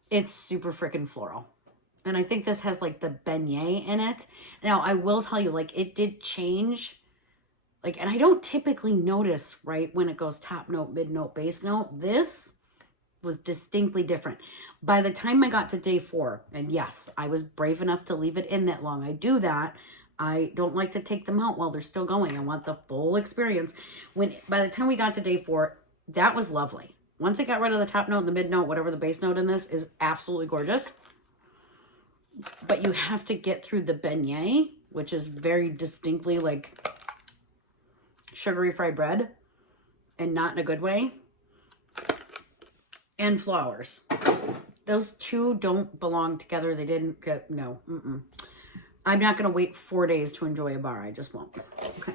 It's super freaking floral. And I think this has like the beignet in it. Now, I will tell you, like, it did change. Like, and I don't typically notice, right, when it goes top note, mid note, base note. This was distinctly different. By the time I got to day 4, and yes, I was brave enough to leave it in that long. I do that. I don't like to take them out while they're still going. I want the full experience. By the time we got to day 4, that was lovely. Once it got rid of the top note, the mid note, whatever the base note in this is absolutely gorgeous. But you have to get through the beignet, which is very distinctly like sugary fried bread, and not in a good way. And flowers. Those two don't belong together. They didn't get, no. I'm not going to wait 4 days to enjoy a bar. I just won't. Okay.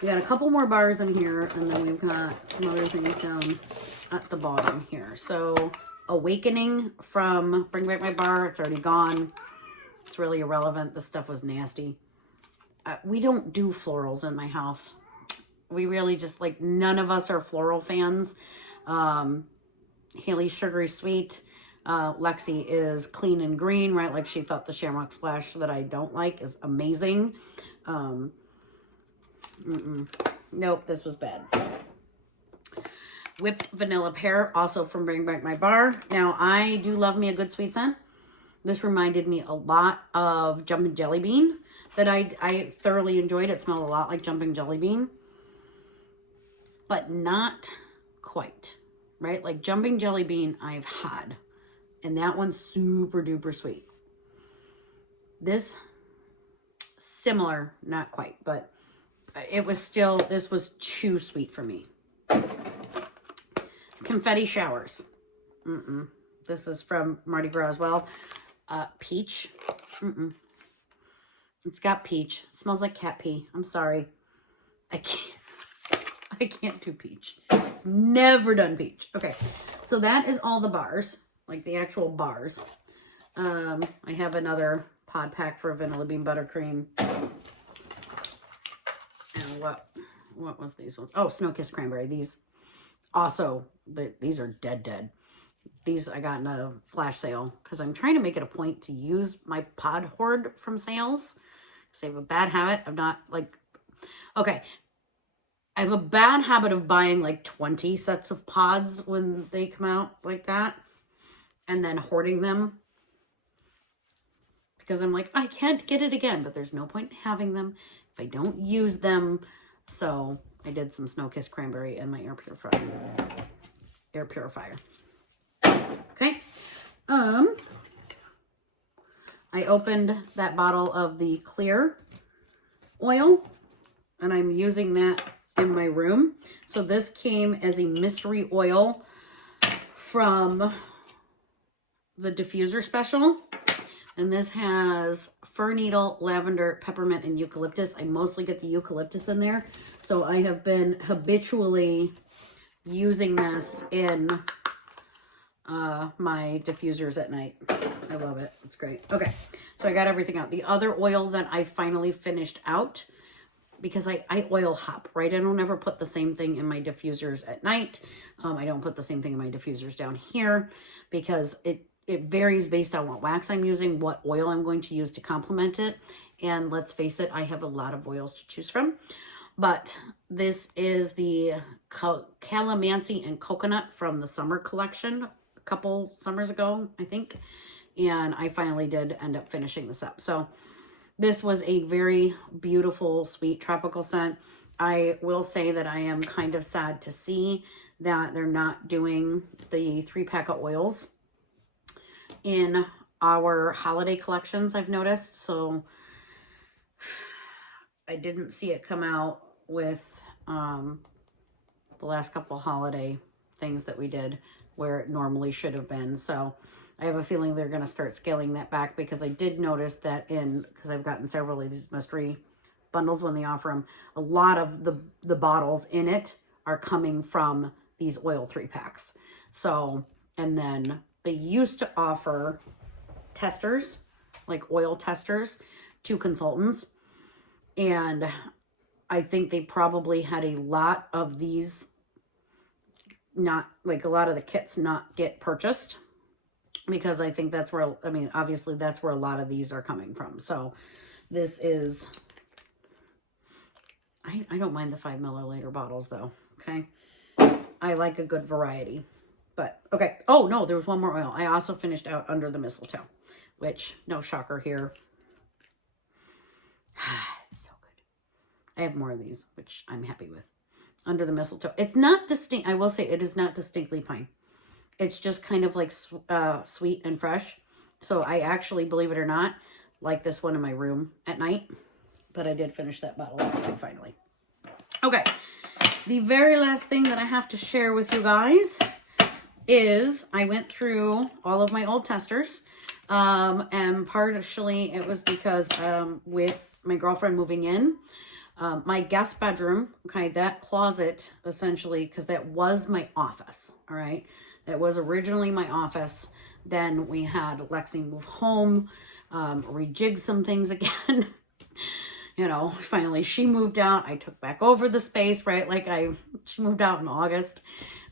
We got a couple more bars in here, and then we've got some other things down at the bottom here. So, Awakening from Bring Back My Bar. It's already gone. It's really irrelevant. This stuff was nasty. We don't do florals in my house. We really just, like, none of us are floral fans. Haley's Sugary Sweet. Lexi is Clean and Green, right? Like, she thought the Shamrock Splash that I don't like is amazing. Nope, this was bad. Whipped Vanilla Pear, also from Bring Back My Bar. Now, I do love me a good sweet scent. This reminded me a lot of Jumping Jelly Bean that I thoroughly enjoyed. It smelled a lot like Jumping Jelly Bean, but not quite, right? Like Jumping Jelly Bean I've had, and that one's super duper sweet. This, similar, not quite, but it was still, this was too sweet for me. Confetti Showers. This is from Mardi Gras as well. Peach. It's got peach. It smells like cat pee. I'm sorry. I I can't do peach. Never done peach. Okay, so that is all the bars, like the actual bars. I have another pod pack for vanilla bean buttercream. And what was these ones? Oh, Snow Kiss Cranberry. These also, these are dead. These I got in a flash sale because I'm trying to make it a point to use my pod hoard from sales. Because I have a bad habit of not like, okay, I have a bad habit of buying like 20 sets of pods when they come out like that and then hoarding them because I'm like, I can't get it again, but there's no point in having them if I don't use them. So I did some Snow Kiss Cranberry in my air purifier. Okay. I opened that bottle of the clear oil and I'm using that in my room. So this came as a mystery oil from the diffuser special. And this has fir needle, lavender, peppermint, and eucalyptus. I mostly get the eucalyptus in there. So I have been habitually using this in my diffusers at night. I love it. It's great. Okay, so I got everything out. The other oil that I finally finished out, because I oil hop, right? I don't ever put the same thing in my diffusers at night. I don't put the same thing in my diffusers down here because it varies based on what wax I'm using, what oil I'm going to use to complement it. And let's face it, I have a lot of oils to choose from. But this is the Calamansi and Coconut from the summer collection a couple summers ago, I think. And I finally did end up finishing this up. So this was a very beautiful, sweet tropical scent. I will say that I am kind of sad to see that they're not doing the 3-pack of oils in our holiday collections, I've noticed. So I didn't see it come out with the last couple holiday things that we did where it normally should have been. So I have a feeling they're going to start scaling that back because I did notice that because I've gotten several of these mystery bundles when they offer them, a lot of the bottles in it are coming from these oil 3-packs. So, and then they used to offer testers, like oil testers, to consultants. And I think they probably had a lot of these not, like a lot of the kits not get purchased. Because I think that's where, I mean, obviously that's where a lot of these are coming from. So this is, I don't mind the 5 milliliter bottles though, okay? I like a good variety. But, okay. Oh, no, there was one more oil. I also finished out Under the Mistletoe, which, no shocker here. It's so good. I have more of these, which I'm happy with. Under the Mistletoe. It's not distinct. I will say it is not distinctly pine. It's just kind of like sweet and fresh. So I actually, believe it or not, like this one in my room at night. But I did finish that bottle finally. Okay. The very last thing that I have to share with you guys is I went through all of my old testers. And partially it was because with my girlfriend moving in, my guest bedroom, okay, that closet essentially, because that was my office, all right? That was originally my office. Then we had Lexi move home, rejig some things again. You know, finally she moved out. I took back over the space, right? Like she moved out in August.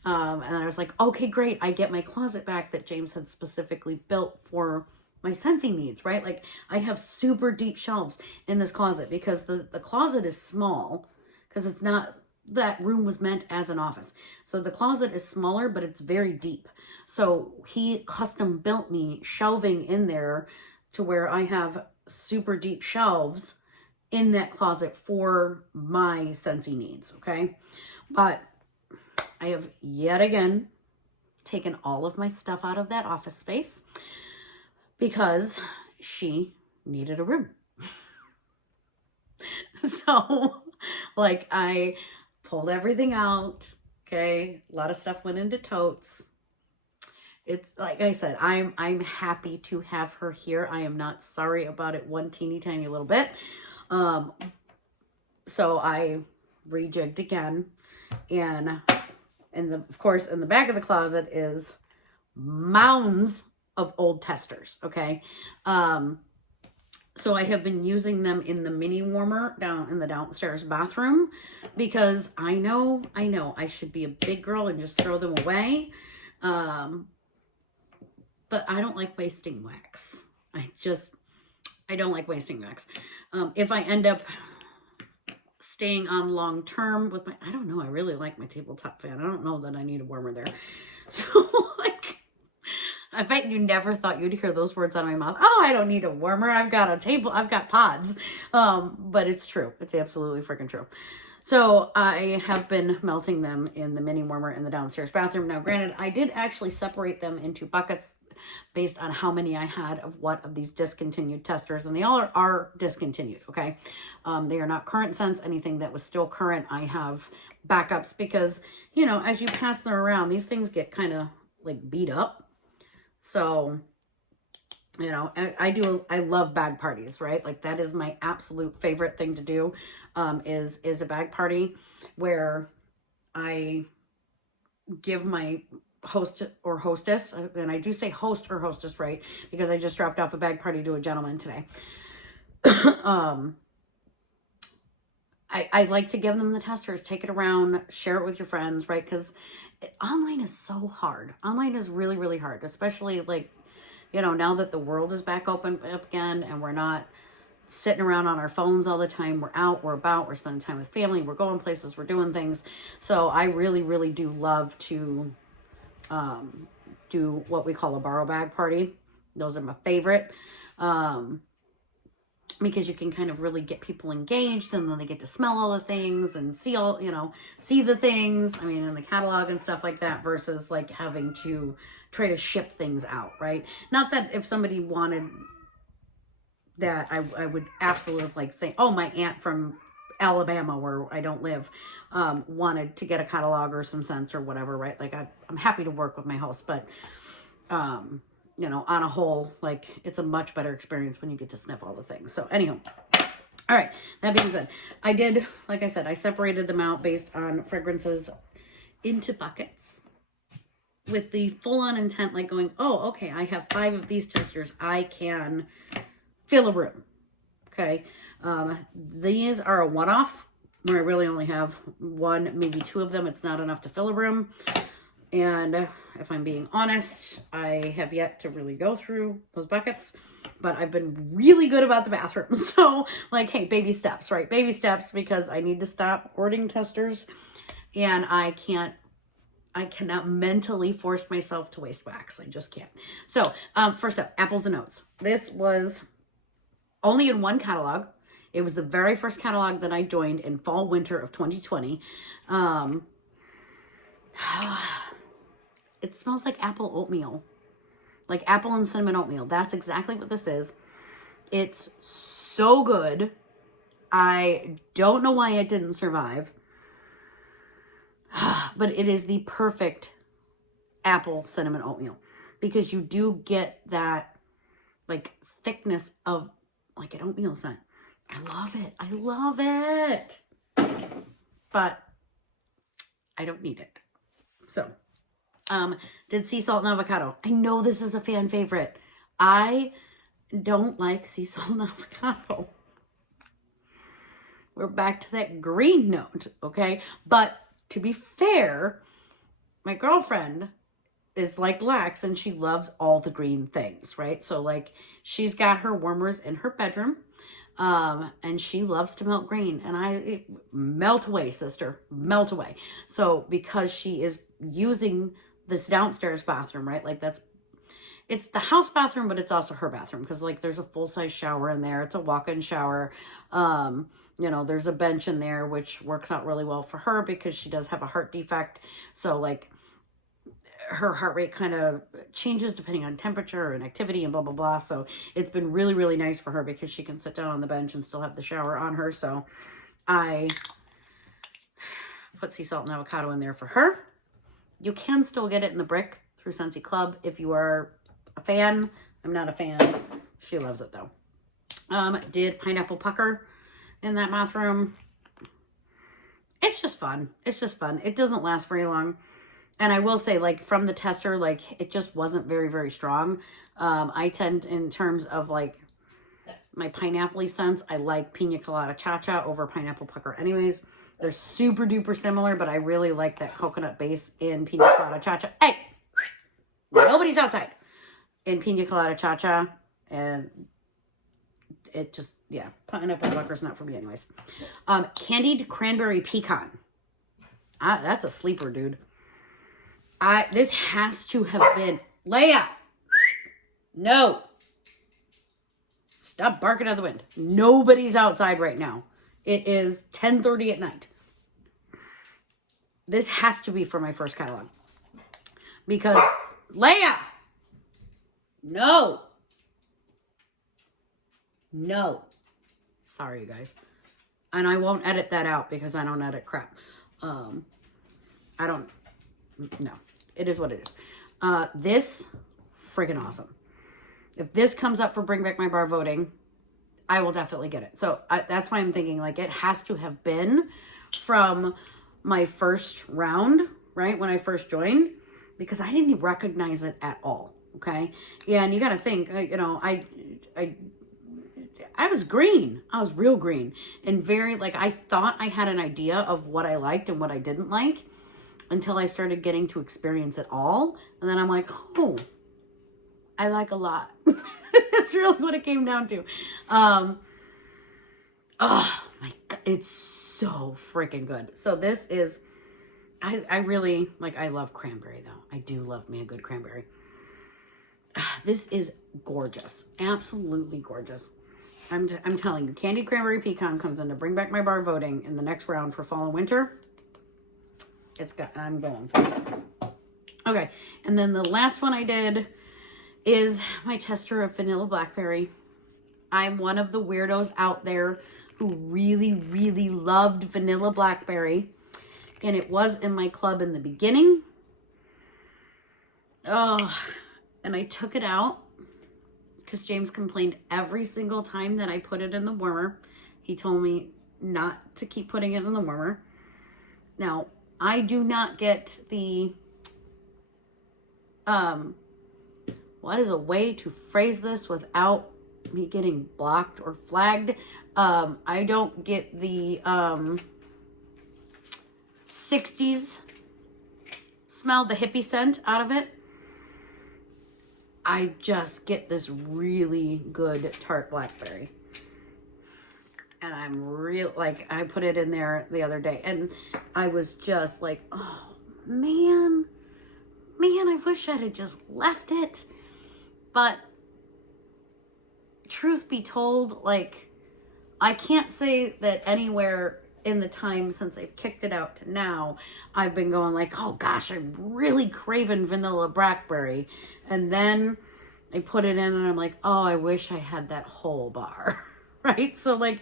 And I was like, okay, great. I get my closet back that James had specifically built for my Scentsy needs, right? Like I have super deep shelves in this closet because the closet is small because it's not, that room was meant as an office. So the closet is smaller, but it's very deep. So he custom built me shelving in there to where I have super deep shelves in that closet for my Scentsy needs, okay? But I have yet again taken all of my stuff out of that office space because she needed a room. So, like, I pulled everything out, okay? A lot of stuff went into totes. It's like I said, I'm happy to have her here. I am not sorry about it one teeny tiny little bit. So I rejigged again. And of course, in the back of the closet is mounds of old testers. Okay. So I have been using them in the mini warmer down in the downstairs bathroom because I know I should be a big girl and just throw them away. But I don't like wasting wax. I don't like wasting wax. If I end up staying on long term with I don't know, I really like my tabletop fan. I don't know that I need a warmer there. So like, I bet you never thought you'd hear those words out of my mouth. Oh, I don't need a warmer. I've got a table. I've got pods. But it's true. It's absolutely freaking true. So I have been melting them in the mini warmer in the downstairs bathroom. Now, granted, I did actually separate them into buckets based on how many I had of what of these discontinued testers, and they all are discontinued. Okay. They are not current scents. Anything that was still current, I have backups because, you know, as you pass them around, these things get kind of like beat up. So, you know, I love bag parties, right? Like that is my absolute favorite thing to do, is a bag party where I give my host or hostess, and I do say host or hostess, right? Because I just dropped off a bag party to a gentleman today. I like to give them the testers, take it around, share it with your friends, right? Because online is so hard. Online is really, really hard, especially like, you know, now that the world is back open up again and we're not sitting around on our phones all the time. We're out, we're about, we're spending time with family, we're going places, we're doing things. So I really, really do love to do what we call a borrow bag party. Those are my favorite. Because you can kind of really get people engaged, and then they get to smell all the things and see all, you know, see the things, I mean, in the catalog and stuff like that, versus like having to try to ship things out, right? Not that if somebody wanted that, I would absolutely like say, oh, my aunt from Alabama, where I don't live, wanted to get a catalog or some scents or whatever, right? Like I'm happy to work with my host, but you know, on a whole, like it's a much better experience when you get to sniff all the things. So anyhow, all right, that being said, I did, like I said, I separated them out based on fragrances into buckets with the full-on intent, like going, oh, okay, I have 5 of these testers. I can fill a room. Okay. These are a one-off where I really only have 1, maybe 2 of them. It's not enough to fill a room. And if I'm being honest, I have yet to really go through those buckets, but I've been really good about the bathroom. So like, hey, baby steps, right? Baby steps, because I need to stop hoarding testers, and I cannot mentally force myself to waste wax. I just can't. So first up, apples and oats. This was only in one catalog. It was the very first catalog that I joined in fall winter of 2020. It smells like apple oatmeal, like apple and cinnamon oatmeal. That's exactly what this is. It's so good. I don't know why it didn't survive, but it is the perfect apple cinnamon oatmeal, because you do get that like thickness of like an oatmeal scent. I love it. I love it. But I don't need it. So, did sea salt and avocado. I know this is a fan favorite. I don't like sea salt and avocado. We're back to that green note, okay? But to be fair, my girlfriend is like Lex, and she loves all the green things, right? So like she's got her warmers in her bedroom, and she loves to melt green, and melt away, sister, melt away. So because she is using this downstairs bathroom, right? Like it's the house bathroom, but it's also her bathroom, because like there's a full-size shower in there. It's a walk-in shower. You know, there's a bench in there, which works out really well for her because she does have a heart defect. So like her heart rate kind of changes depending on temperature and activity and blah, blah, blah. So it's been really, really nice for her because she can sit down on the bench and still have the shower on her. So I put sea salt and avocado in there for her. You can still get it in the brick through Scentsy Club if you are a fan. I'm not a fan. She loves it though. Did pineapple pucker in that bathroom. it's just fun. It's just fun. It doesn't last very long. And I will say, like, from the tester, like, it just wasn't very, very strong. I tend, in terms of, like, my pineapple-y scents, I like Pina Colada Cha-Cha over Pineapple Pucker anyways. They're super duper similar, but I really like that coconut base in Pina Colada Cha-Cha. Hey! Nobody's outside. In Pina Colada Cha-Cha. And it just, yeah. Pineapple Pucker's not for me anyways. Candied Cranberry Pecan. That's a sleeper, dude. This has to have been... Leia! No! Stop barking at the wind. Nobody's outside right now. It is 10:30 at night. This has to be for my first catalog. Because, Leia! No! No. Sorry, you guys. And I won't edit that out because I don't edit crap. I don't... No. It is what it is. This, friggin' awesome. If this comes up for Bring Back My Bar voting, I will definitely get it. So that's why I'm thinking, like, it has to have been from my first round, right? When I first joined, because I didn't recognize it at all. Okay. And you got to think, you know, I was green. I was real green and very, like, I thought I had an idea of what I liked and what I didn't like until I started getting to experience it all. And then I'm like, oh, I like a lot. That's really what it came down to. Oh my God. It's so freaking good. So this is, I really, like, I love cranberry though. I do love me a good cranberry. This is gorgeous. Absolutely gorgeous. I'm telling you, Candied Cranberry Pecan comes in to Bring Back My Bar voting in the next round for fall and winter. I'm going for it. Okay. And then the last one I did is my tester of vanilla blackberry. I'm one of the weirdos out there who really, really loved vanilla blackberry. And it was in my club in the beginning. Oh, and I took it out because James complained every single time that I put it in the warmer. He told me not to keep putting it in the warmer. Now, I do not get the, what is a way to phrase this without me getting blocked or flagged? I don't get the 60s smell, the hippie scent out of it. I just get this really good tart blackberry. And I'm real, like, I put it in there the other day and I was just like, oh man, I wish I'd have just left it. But truth be told, like, I can't say that anywhere in the time since I've kicked it out to now, I've been going like, oh gosh, I'm really craving vanilla blackberry. And then I put it in and I'm like, oh, I wish I had that whole bar. Right? So, like,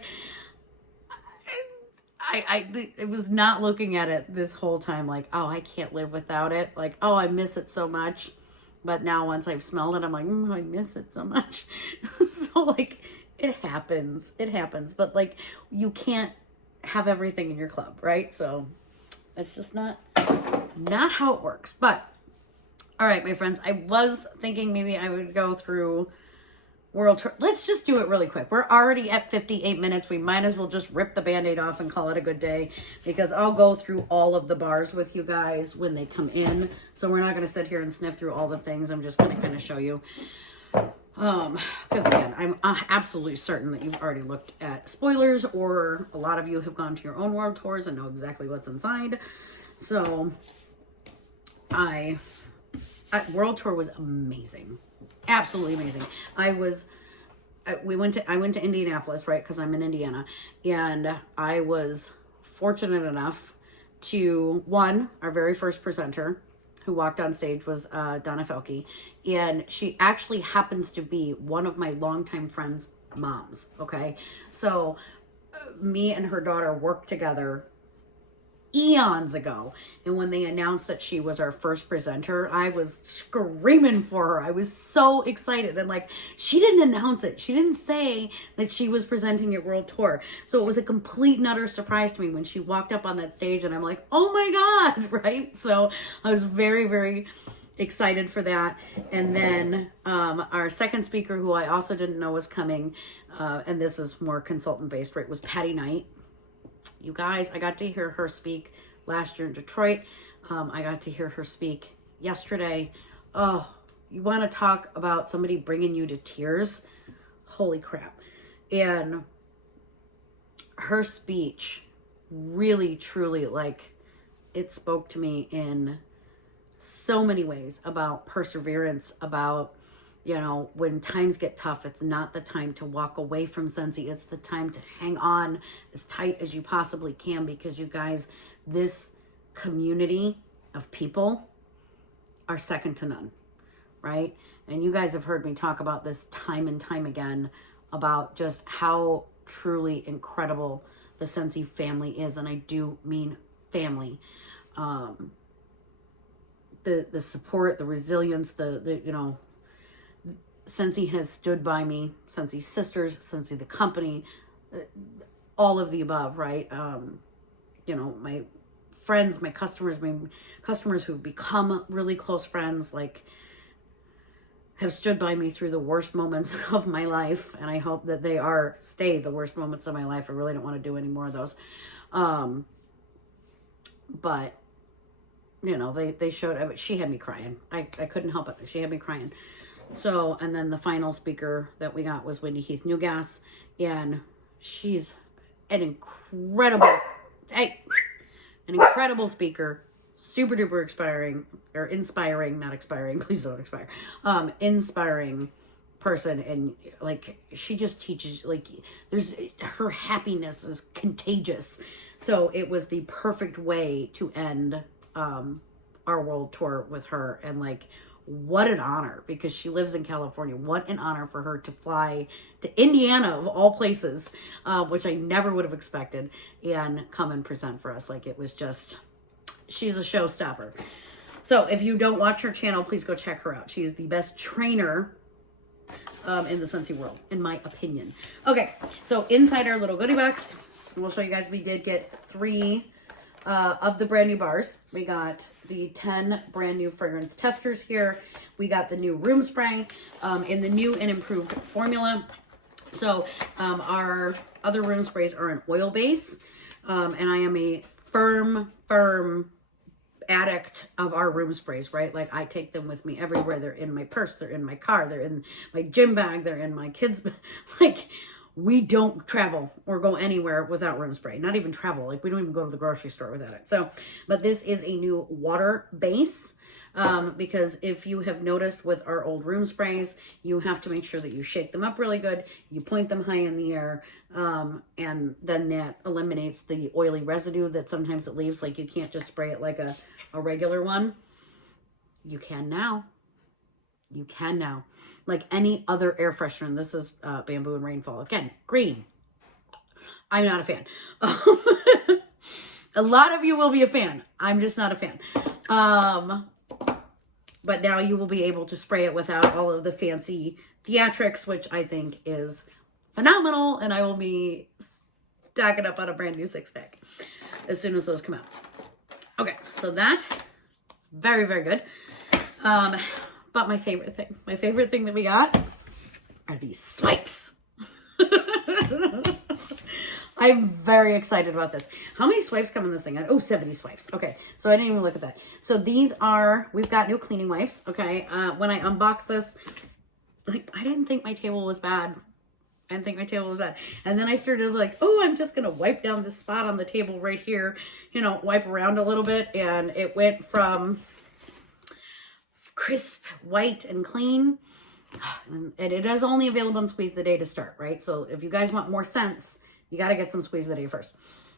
I was not looking at it this whole time like, oh, I can't live without it. Like, oh, I miss it so much. But now once I've smelled it, I'm like, I miss it so much. So, like, it happens. It happens. But, like, you can't have everything in your club, right? So it's just not how it works. But, all right, my friends, I was thinking maybe I would go through World Tour. Let's just do it really quick. We're already at 58 minutes. We might as well just rip the Band-Aid off and call it a good day because I'll go through all of the bars with you guys when they come in. So we're not going to sit here and sniff through all the things. I'm just going to kind of show you. Because again, I'm absolutely certain that you've already looked at spoilers or a lot of you have gone to your own world tours and know exactly what's inside. So World Tour was amazing. Absolutely amazing. I went to Indianapolis, right? Because I'm in Indiana. And I was fortunate enough to, our very first presenter who walked on stage was Donna Felke. And she actually happens to be one of my longtime friends' moms, okay? So me and her daughter worked together eons ago. And when they announced that she was our first presenter, I was screaming for her. I was so excited. And like, she didn't announce it. She didn't say that she was presenting at World Tour. So it was a complete and utter surprise to me when she walked up on that stage, and I'm like, oh my God, right? So I was very, very excited for that. And then our second speaker, who I also didn't know was coming, and this is more consultant based, right, was Patty Knight. You guys, I got to hear her speak last year in Detroit. I got to hear her speak yesterday. Oh, you want to talk about somebody bringing you to tears? Holy crap. And her speech really, truly, like, it spoke to me in so many ways about perseverance, about, you know, when times get tough, it's not the time to walk away from Scentsy. It's the time to hang on as tight as you possibly can, because you guys, this community of people are second to none, right? And you guys have heard me talk about this time and time again about just how truly incredible the Scentsy family is. And I do mean family. The support, the resilience, the you know, Scentsy has stood by me, Scentsy's sisters, Scentsy the company, all of the above, right? You know, my friends, my customers who've become really close friends, like, have stood by me through the worst moments of my life, and I hope that they stay the worst moments of my life. I really don't want to do any more of those. But you know, they showed, she had me crying. I couldn't help it. She had me crying. So, and then the final speaker that we got was Wendy Heath Newgas, and she's an incredible speaker, super duper inspiring, not expiring, please don't expire, inspiring person. And like, she just teaches, like, her happiness is contagious. So it was the perfect way to end our world tour with her. And like, what an honor, because she lives in California. What an honor for her to fly to Indiana, of all places, which I never would have expected, and come and present for us. Like, it was just, she's a showstopper. So if you don't watch her channel, please go check her out. She is the best trainer in the Scentsy world, in my opinion. Okay, so inside our little goodie box, we'll show you guys, we did get 3 of the brand new bars. We got the 10 brand new fragrance testers here. We got the new room spray in the new and improved formula. So our other room sprays are an oil base, and I am a firm addict of our room sprays, right? Like, I take them with me everywhere. They're in my purse, they're in my car, they're in my gym bag, they're in my kids' like, we don't travel or go anywhere without room spray. Not even travel. Like, we don't even go to the grocery store without it. So, but this is a new water base, because if you have noticed with our old room sprays, you have to make sure that you shake them up really good. You point them high in the air, and then that eliminates the oily residue that sometimes it leaves. Like, you can't just spray it like a regular one. You can now. You can now. Like any other air freshener. And this is Bamboo and Rainfall. Again, green. I'm not a fan. A lot of you will be a fan. I'm just not a fan. But now you will be able to spray it without all of the fancy theatrics, which I think is phenomenal. And I will be stacking up on a brand new 6-pack as soon as those come out. Okay, so that's very, very good. But my favorite thing that we got are these swipes. I'm very excited about this. How many swipes come in this thing? Oh, 70 swipes. Okay, so I didn't even look at that. So these are, we've got new cleaning wipes, okay? When I unboxed this, like, I didn't think my table was bad. I didn't think my table was bad. And then I started like, oh, I'm just going to wipe down this spot on the table right here, you know, wipe around a little bit. And it went from crisp, white, and clean. And it is only available in Squeeze the Day to start, right? So if you guys want more scents, you got to get some Squeeze the Day first.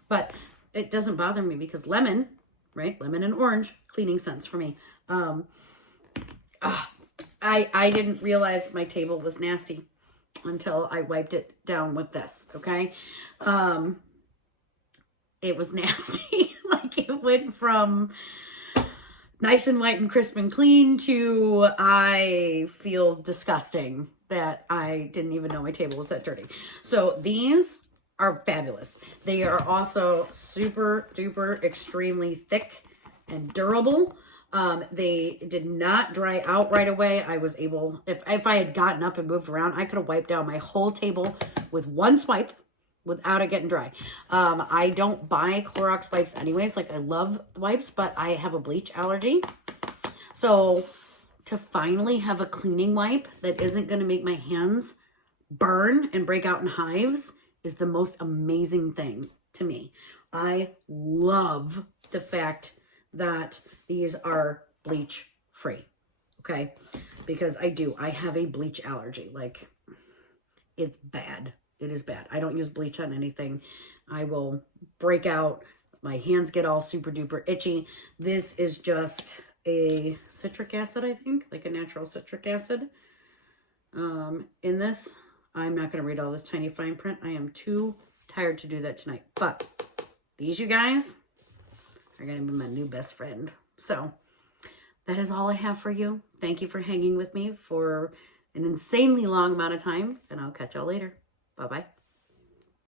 But it doesn't bother me because lemon, right? Lemon and orange, cleaning scents for me. I didn't realize my table was nasty until I wiped it down with this, okay? It was nasty. Like, Like it went from nice and white and crisp and clean to I feel disgusting that I didn't even know my table was that dirty. So these are fabulous. They are also super duper extremely thick and durable. They did not dry out right away. I was able, if I had gotten up and moved around, I could have wiped down my whole table with one swipe without it getting dry. I don't buy Clorox wipes anyways. Like I love wipes, but I have a bleach allergy. So to finally have a cleaning wipe that isn't going to make my hands burn and break out in hives is the most amazing thing to me. I love the fact that these are bleach free. Okay. Because I have a bleach allergy. Like it's bad. It is bad. I don't use bleach on anything. I will break out. My hands get all super duper itchy. This is just a citric acid, I think, like a natural citric acid. In this, I'm not going to read all this tiny fine print. I am too tired to do that tonight. But these, you guys, are going to be my new best friend. So that is all I have for you. Thank you for hanging with me for an insanely long amount of time, and I'll catch y'all later. Bye-bye.